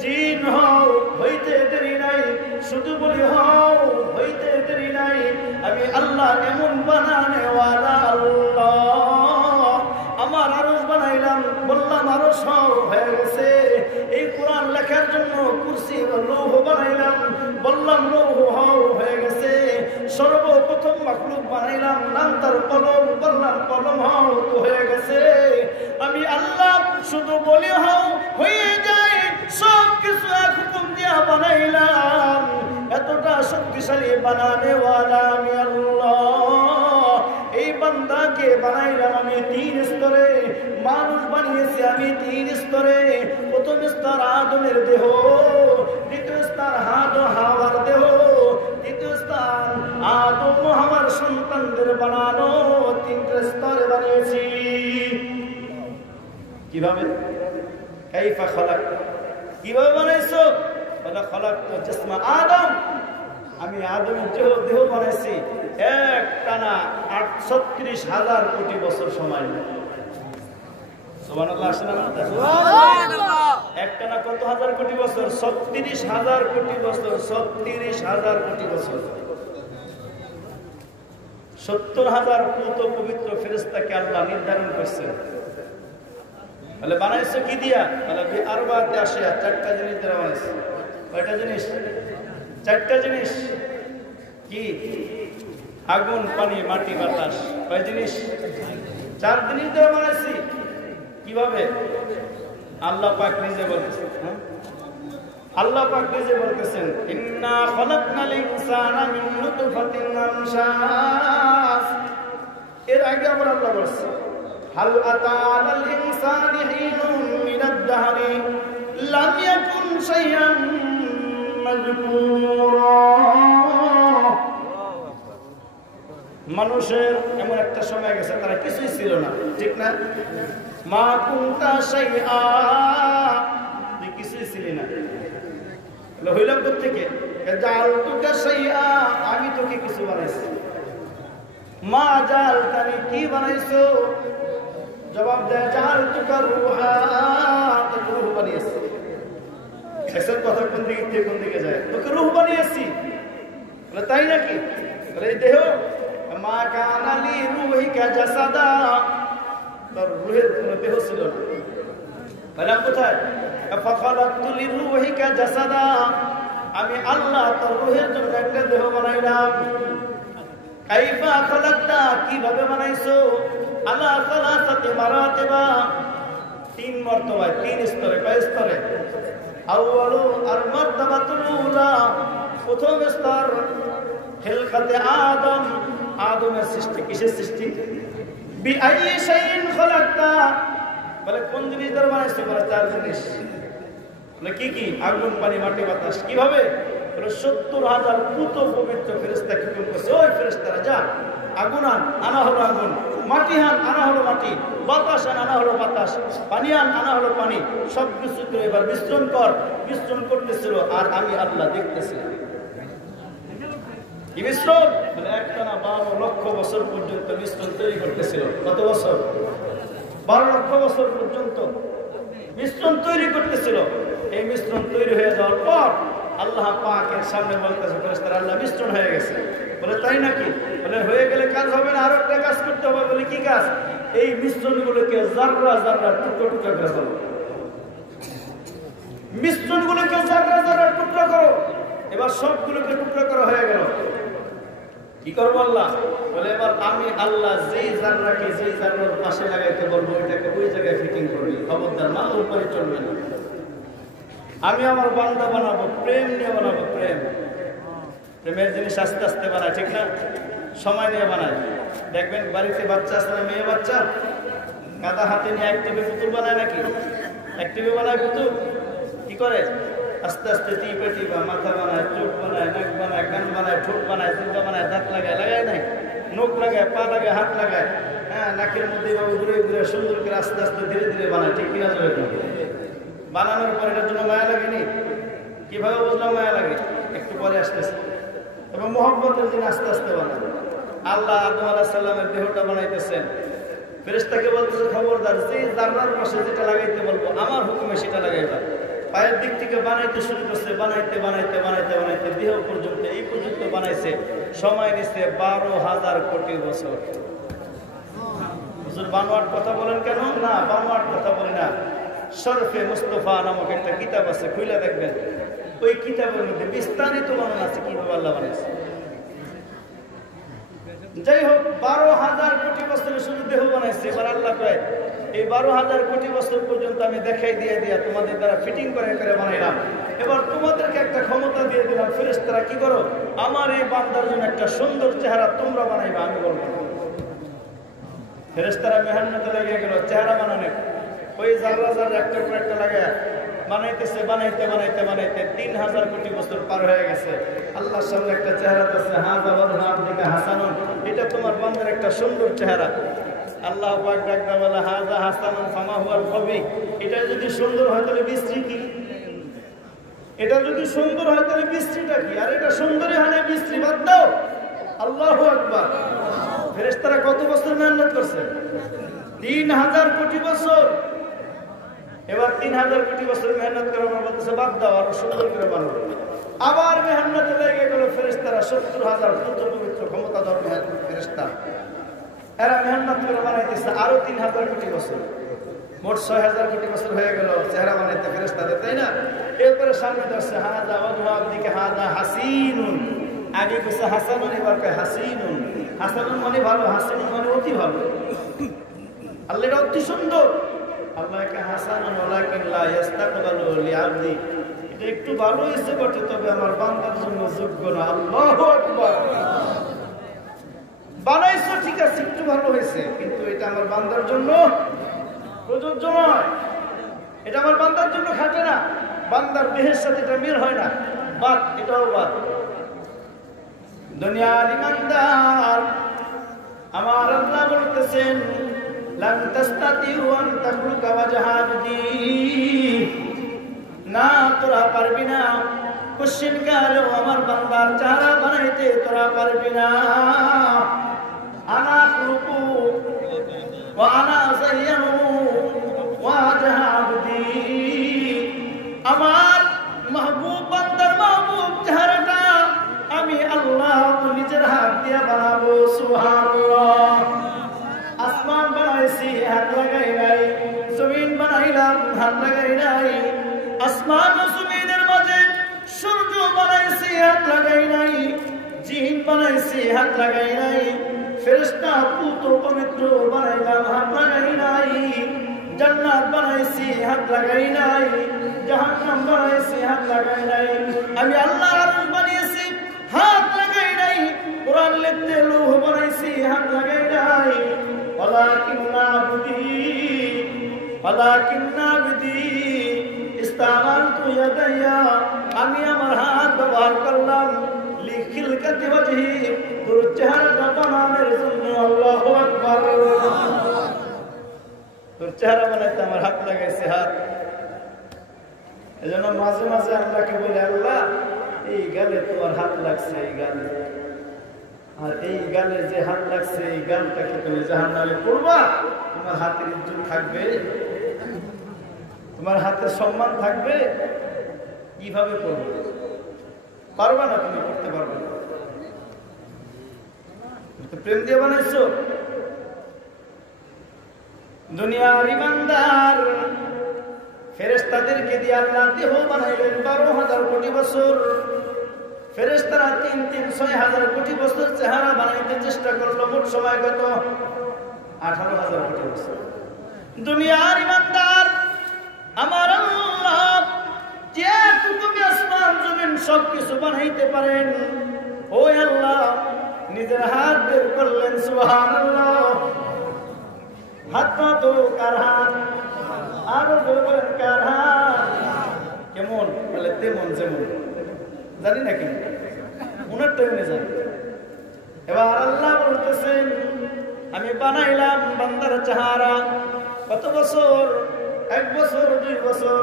জিন হও হইতে দেরি নাই, শুধু বলি হও হইতে দেরি নাই। আমি আল্লাহ এমন বানানেওয়ালা আল্লাহ। আমার আরশ বানাইলাম, বললাম আরশ হও, হয়ে গেছে। এই কোরআন লেখার জন্য কুরসি ও লৌহ বানাইলাম, বললাম লৌহ হও, হয়ে গেছে। সর্বপ্রথম মাখলুক বানাইলাম, নাম তার কলম, বললাম কলম হও, তো হয়ে গেছে। আমি আল্লাহ শুধু বলি হও, হয়ে যায়। সব কিছু এক হুকুম দিয়া বানাইলাম। এতটা শক্তিশালী বানানেওয়ালা আমি আল্লাহ। এই বান্দাকে বানাইলাম আমি 3 স্তরে, মানুষ বানিয়েছি আমি 3 স্তরে। প্রথম স্তর আদমের দেহ, দ্বিতীয় স্তর হাওয়ার দেহ, তৃতীয় স্তর আদম ও হাওয়ার সন্তানদের বানানো। 3টে স্তরে বানিয়েছি। কিভাবে? কাইফা খলাক, কিভাবে বানাইছো? বলে খলাকতু জিসমা আদম, আমি আদমের দেহ বানাইছি এক টানা ৩৬,০০০ কোটি বছর সময়। সুবহানাল্লাহ, আসলে এক টানা কত হাজার কোটি বছর? ৩৬,০০০ কোটি বছর। ৩৬,০০০ কোটি বছর। ৭০,০০০ পুত পবিত্র ফেরেশতাকে আল্লাহ নির্ধারণ করছেন। বলে বানাইছো কি দিয়া? বলে আরবাতে আসে 4টা জিনিস দ্বারা বানাইছে। কয়টা জিনিস? 4টা জিনিস। কি? আগুন, পানি, মাটি, বাতাস। কয় জিনিস? 4 জিনিস দ্বারা বানাইছি। কিভাবে? আল্লাহ পাক নিজে বলতেছেন। আল্লাহ পাক নিজে বলতেছেন, ইন্না খালাকনাল ইনসানা মিন নুতফাতিন আমশাজ। এর আগে আমরা আল্লাহ বলছি, হাল আতা আলাল ইনসানি হিনুন মিনাদ দাহরি লাম ইয়াকুন শাইআন মাযকুরা। মানুষের এমন একটা সময় গেছে তারা কিছুই ছিল না, ঠিক না? মা কুনতা শাইআ, তুই কিছুই ছিলি না। হইলাম কোথেকে? জাআলতুকা শাইআ, আমি তোকে কিছু বানাইছি। মা জাআলতানি, কি বানাইছো? জবাব দেয় জাআলতুকা রূহা, তোকে রূহ বানিয়েছি। এসব কথা কোন দিকে থেকে কোন দিকে যায়? তোকে রূহ বানিয়েছি। বলে তাই নাকি? বলে এই দেহ, মা কানা লি রূহিকা জাসাদা, তোর রূহের কোনো দেহ ছিল না। বললাম কোথায়? ফাখালাকতু লি রূহিকা জাসাদা, আমি আল্লাহ তোর রূহের জন্য একটা দেহ বানাইলাম। কাইফা খালাকতা, কিভাবে বানাইছো? আলা সালাসাতি মারাতিবা, 3 মর্তবায়, 3 স্তরে। কয় স্তরে? আউয়ালু আল মারতাবাতুল উলা, প্রথম স্তর খিলকাতে আদম, আদমের সৃষ্টি। কিসের সৃষ্টি? বিআইয়ি শাইইন খালাকতা, বলে কোন জিনিস দ্বারা বানাইছো? বলে 4 জিনিস। বলে কি কি? আগুন, পানি, মাটি, বাতাস। কিভাবে? বলে ৭০,০০০ পুত পবিত্র ফেরেশতাকে হুকুম করছে, ওই ফেরেশতারা যা, আগুন আনা হলো আগুন, মাটি আনা হলো মাটি, বাতাস আনা হলো বাতাস, পানি আনা হলো পানি। সব কিছু করে এবার মিশ্রণ কর। মিশ্রণ করতেছিল আর আমি আল্লাহ দেখতেছিলাম। কি মিশ্রণ? মানে একটানা 12 লক্ষ বছর পর্যন্ত মিশ্রণ তৈরি করতেছিল। কত বছর? 12 লক্ষ বছর পর্যন্ত মিশ্রণ তৈরি করতেছিল। এই মিশ্রণ তৈরি হয়ে যাওয়ার পর আল্লাহ পাকের সামনে বলতেছে, ফেরেশতারা আল্লাহ মিশ্রণ হয়ে গেছে। বলে তাই নাকি? বলে হয়ে গেলে কাজ হবে না, আরো একটা কাজ করতে হবে। বলে কি কাজ? এই মিশ্রণগুলোকে জাররা জাররা টুকরো টুকরো করে ফেলো। মিশ্রণগুলোকে জাররা জাররা টুকরো করো। এবার সবগুলোকে টুকরো করা হয়ে গেল। কি করবো আল্লাহ বলে, এবার আমি আল্লাহ যেই জাররাকে যেই জাররার পাশে লাগাইতে বলবো ওইটাকে ওই জায়গায় ফিটিং করবি, খবরদার না উপরে চলবে না। আমি আমার বান্দা বানাবো, প্রেম নিয়ে বানাবো। প্রেমের জিনিস আস্তে আস্তে বানায়, ঠিক না? সময় নিয়ে বানায়। দেখবেন বাড়িতে বাচ্চা আসলে মেয়ে বাচ্চা গাদা হাতে নিয়ে এক টিভি পুতুল বানায় নাকি? এক টিভি বানায় পুতুল কি করে? আস্তে আস্তে টিপা মাথা বানায়, চোখ বানায়, নাক বানায়, কান বানায়, ঠোঁট বানায়, জিহ্বা বানায়, দাঁত লাগায় নাই, নখ লাগায়, পা লাগায়, হাত লাগায়, হ্যাঁ নাকের মধ্যে ঘুরে ঘুরে সুন্দর করে আস্তে আস্তে ধীরে ধীরে বানায়, ঠিক কিনা? চলে বানানোর পর এটার জন্য মায়া লাগেনি? কিভাবে বুঝলাম মায়া লাগে? একটু পরে আসতেছে। এবং মোহাম্মতের দিন আস্তে আস্তে বানায়। আল্লাহ আদম আলাইহিস সালামের দেহটা বানাইতেছেন, ফেরেশতাকে বলতেছে খবরদার যে জাররার পাশে যেটা লাগাইতে বলবো আমার হুকুমে সেটা লাগাইবা। পায়ের দিক থেকে বানাইতে শুরু করছে, বানাইতে দেহ পর্যন্ত এই পর্যন্ত বানাইছে। সময় নিচ্ছে 12,000 কোটি বছর। হুজুর বানোয়াট কথা বলেন কেন? না, বানোয়াট কথা বলি না। শরফে মুস্তফা নামক একটা কিতাব আছে, খুলে দেখবেন। ওই কিতাবের মধ্যে বিস্তারিত বর্ণনা আছে কিভাবে আল্লাহ বানাইছে। যাই হোক, 12,000 কোটি বছরে শুধু দেহ বানাইছে। এবার আল্লাহ কয় এই 12,000 কোটি বছর পর্যন্ত আমি দেখাই দিয়ে তোমাদের দ্বারা ফিটিং করে বানাইলাম। এবার তোমাদেরকে একটা ক্ষমতা দিয়ে দিলাম, ফেরেশতারা কি করো, আমার এই বান্দার জন্য একটা সুন্দর চেহারা তোমরা বানাইবা, আমি বলবো। ফেরেশতারা মেহনতে লেগে গেল চেহারা বানানো। ওই জাররা জাররা একটার পর একটা লাগায় বানাইতেছে, বানাইতে 3,000 কোটি বছর পার হয়ে গেছে। আল্লাহর সামনে একটা চেহারা আছে, হাসানুন, এটা তোমার বান্দার একটা সুন্দর চেহারা। আল্লাহ পাক ডাকতে বলে হাযা হাসানুন ফামা হুয়াল কবি। এটা যদি সুন্দর হয় তাহলে বিশ্রী কি? এটা যদি সুন্দর হয় তাহলে বিশ্রীটা কি? আর এটা সুন্দরই হয় না, বিশ্রী বাদ দাও। আল্লাহু আকবার। ফেরেশতারা কত বছর মেহনত করছে? 3,000 কোটি বছর। এবার 3,000 কোটি বছর মেহনত করে আমরা বলতেছে বাদ দাও, আরো সুন্দর করে বানাবো। আবার মেহনতে লেগে গেল ফেরেশতারা 70,000 পবিত্র ক্ষমতাধর ফেরেশতা। এরা মেহনত করে বানাইতেছে আরো 3,000 কোটি বছর। মোট 6,000 কোটি বছর হয়ে গেল চেহারা বানাইতে ফেরেশতাদের, তাই না? এরপরে সামনে ধরছে হাযা ওয়াজহু আবদিকা হাযা হাসিনুন। আগে কইছে হাসানুন, এবার কয় হাসিনুন। হাসানুন মানে ভালো, হাসিনুন মানে অতি ভালো। আল্লাহ এটা অতি সুন্দর। আল্লাহকে হাসানুন ওয়ালাকিন লা ইস্তাকবালু লিআবদি। এটা একটু ভালো হয়েছে বটে, তবে আমার বান্দার জন্য যোগ্য না। আল্লাহু আকবার। বানাইছো ঠিক আছে, একটু ভালো হয়েছে, কিন্তু এটা আমার বান্দার জন্য প্রযোজ্য নয়। এটা আমার বান্দার জন্য খাটে না, বান্দার দেহের সাথে এটা মিল হয় না। বাদ, এটাও বাদ। দুনিয়ার ইমানদার আমার আল্লাহ বলতেছেন লান তাস্তাতিউ আন তাখলুকা ওয়াজহা আবদি। না, তোরা পারবি না কোশ্চেন কালেও আমার বান্দার চেহারা বানাইতে তোরা পারবি না। আনা খুলুকু ওয়া আনা যায়্যানু ওয়াজহা আবদি। আমার মাহবুব বান্দার মাহবুব চেহারাটা আমি আল্লাহ নিজের হাত দিয়ে বানাবো। সুবহানাল্লাহ। আসমান বানাইছি, হাত লাগাই নাই। জমিন বানাইলাম, হাত লাগাই নাই। আসমান ও জমিনের মাঝে সূর্য বানাইছি, হাত লাগাই নাই। জিন বানাইছি, হাত লাগাই নাই। ফেরেশতা পুত পবিত্র বানাইলাম, হাত লাগাই নাই। জান্নাত বানাইছি, হাত লাগাই নাই। জাহান্নাম বানাইছি, হাত লাগাই নাই। আমি আল্লাহর আরশ বানিয়েছি, হাত লাগাই নাই। কোরআন লিখতে লৌহ বানাইছি, হাত লাগাই নাই। ওয়ালাকিন্না আবদি ইস্তামালতু ইয়াদাইয়া। আমি আমার হাত ব্যবহার করলাম লিখিলকাতি ওয়াজহি, তোর চেহারাটা বানানোর জন্য। আল্লাহু আকবার। তোর চেহারা বানাইতে আমার হাত লাগাইছে, হাত। এজন্য মাঝে মাঝে আল্লাহকে বলে আল্লাহ এই গালে তোমার হাত লাগছে, এই গালে। আর এই গালে যে হাত লাগছে, এই গালটাকে তুমি জাহান্নামে পড়বা? তোমার হাতের ইজ্জত থাকবে? তোমার হাতের সম্মান থাকবে? কিভাবে পড়বে? পারবা না, তুমি করতে পারবে না। প্রেম দিয়ে বানাইছো। দুনিয়ার ইমানদার ফেরেশতাদেরকে দিয়ে আল্লাহ দেহ বানাইলেন 12,000 কোটি বছর। ফেরেশতারা 6,000 কোটি বছর চেহারা বানাইতে চেষ্টা করলো। মোট সময় কত? 18,000 কোটি বছর। দুনিয়ার ইমানদার আমার আল্লাহ যে তুমি আসমান জমিন সবকিছু বানাইতে পারেন, ওই আল্লাহ নিজের হাত বের করলেন। সুবহানাল্লাহ। হাত তো কার হাত? আরো বলবেন কার হাত? কেমন? বলে তেমন যেমন, জানি না কেমন, উনার টাইমে জানি। এবার আল্লাহ বলতেছেন আমি বানাইলাম বান্দার চেহারা। কত বছর? 1 বছর, 2 বছর,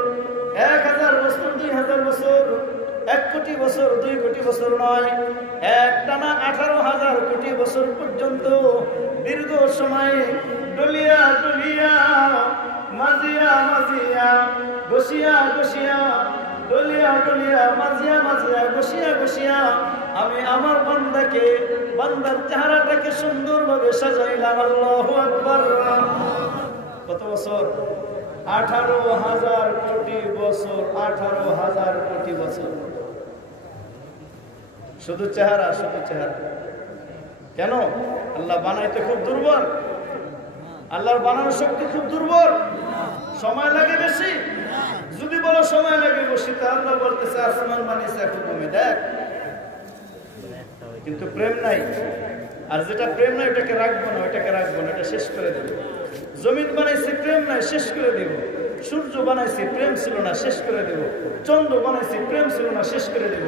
1000 বছর, 2000 বছর, 1 কোটি বছর, 2 কোটি বছর নয়, একটানা 18,000 কোটি বছর পর্যন্ত দীর্ঘ সময় ডলিয়া ডলিয়া, মাজিয়া মাজিয়া, বসিয়া বসিয়া, ডলিয়া ডলিয়া, মাজিয়া মাজিয়া, বসিয়া বসিয়া আমি আমার বান্দাকে, বান্দার চেহারাটাকে সুন্দরভাবে সাজাইলাম। আল্লাহু আকবার। কত বছর? 18,000 কোটি বছর। 18,000 কোটি বছর। শুধু চেহারা, শুধু চেহারা। কেন? আল্লাহ বানাইতে খুব দুর্বল? আল্লাহর বানানোর শক্তি খুব দুর্বল? সময় লাগে বেশি? যদি বলো সময় লাগে বেশি, তা আল্লাহ বলতেছে আসমান বানিয়েছে এখন কমে দেখ। কিন্তু প্রেম নাই। আর যেটা প্রেম নাই ওটাকে রাখবো না, ওটাকে রাখবো না, এটা শেষ করে দেবো। জমিন বানাইছে প্রেম নাই, শেষ করে দেব। সূর্য বানাইছে প্রেম ছিল না, শেষ করে দেব। চন্দ্র বানাইছে প্রেম ছিল না, শেষ করে দেব।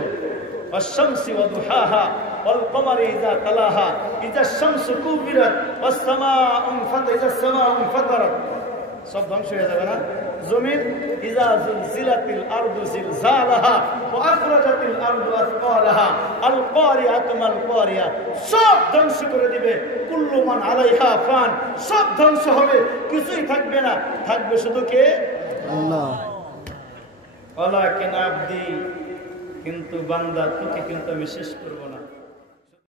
والشمس وضحاها والقمر إذا تلاها إذا الشمس كورت والسماء انفطرت إذا السماء انفطرت সব ধ্বংস হয়ে যাবে না? জমিন ইজা জুলজিলাতিল আরদু জিলজালাহা ওয়া আখরাজাতিল আরদু আসকালাহা আল কারিয়াতু মাল কারিয়া, সব ধ্বংস করে দিবে। কুল্লু মান আলাইহা ফান, সব ধ্বংস হবে, কিছুই থাকবে না। থাকবে শুধু কে? আল্লাহ। ওয়ালাকিন আবদি, কিন্তু বান্দা তোকে কিন্তু আমি শেষ করব না।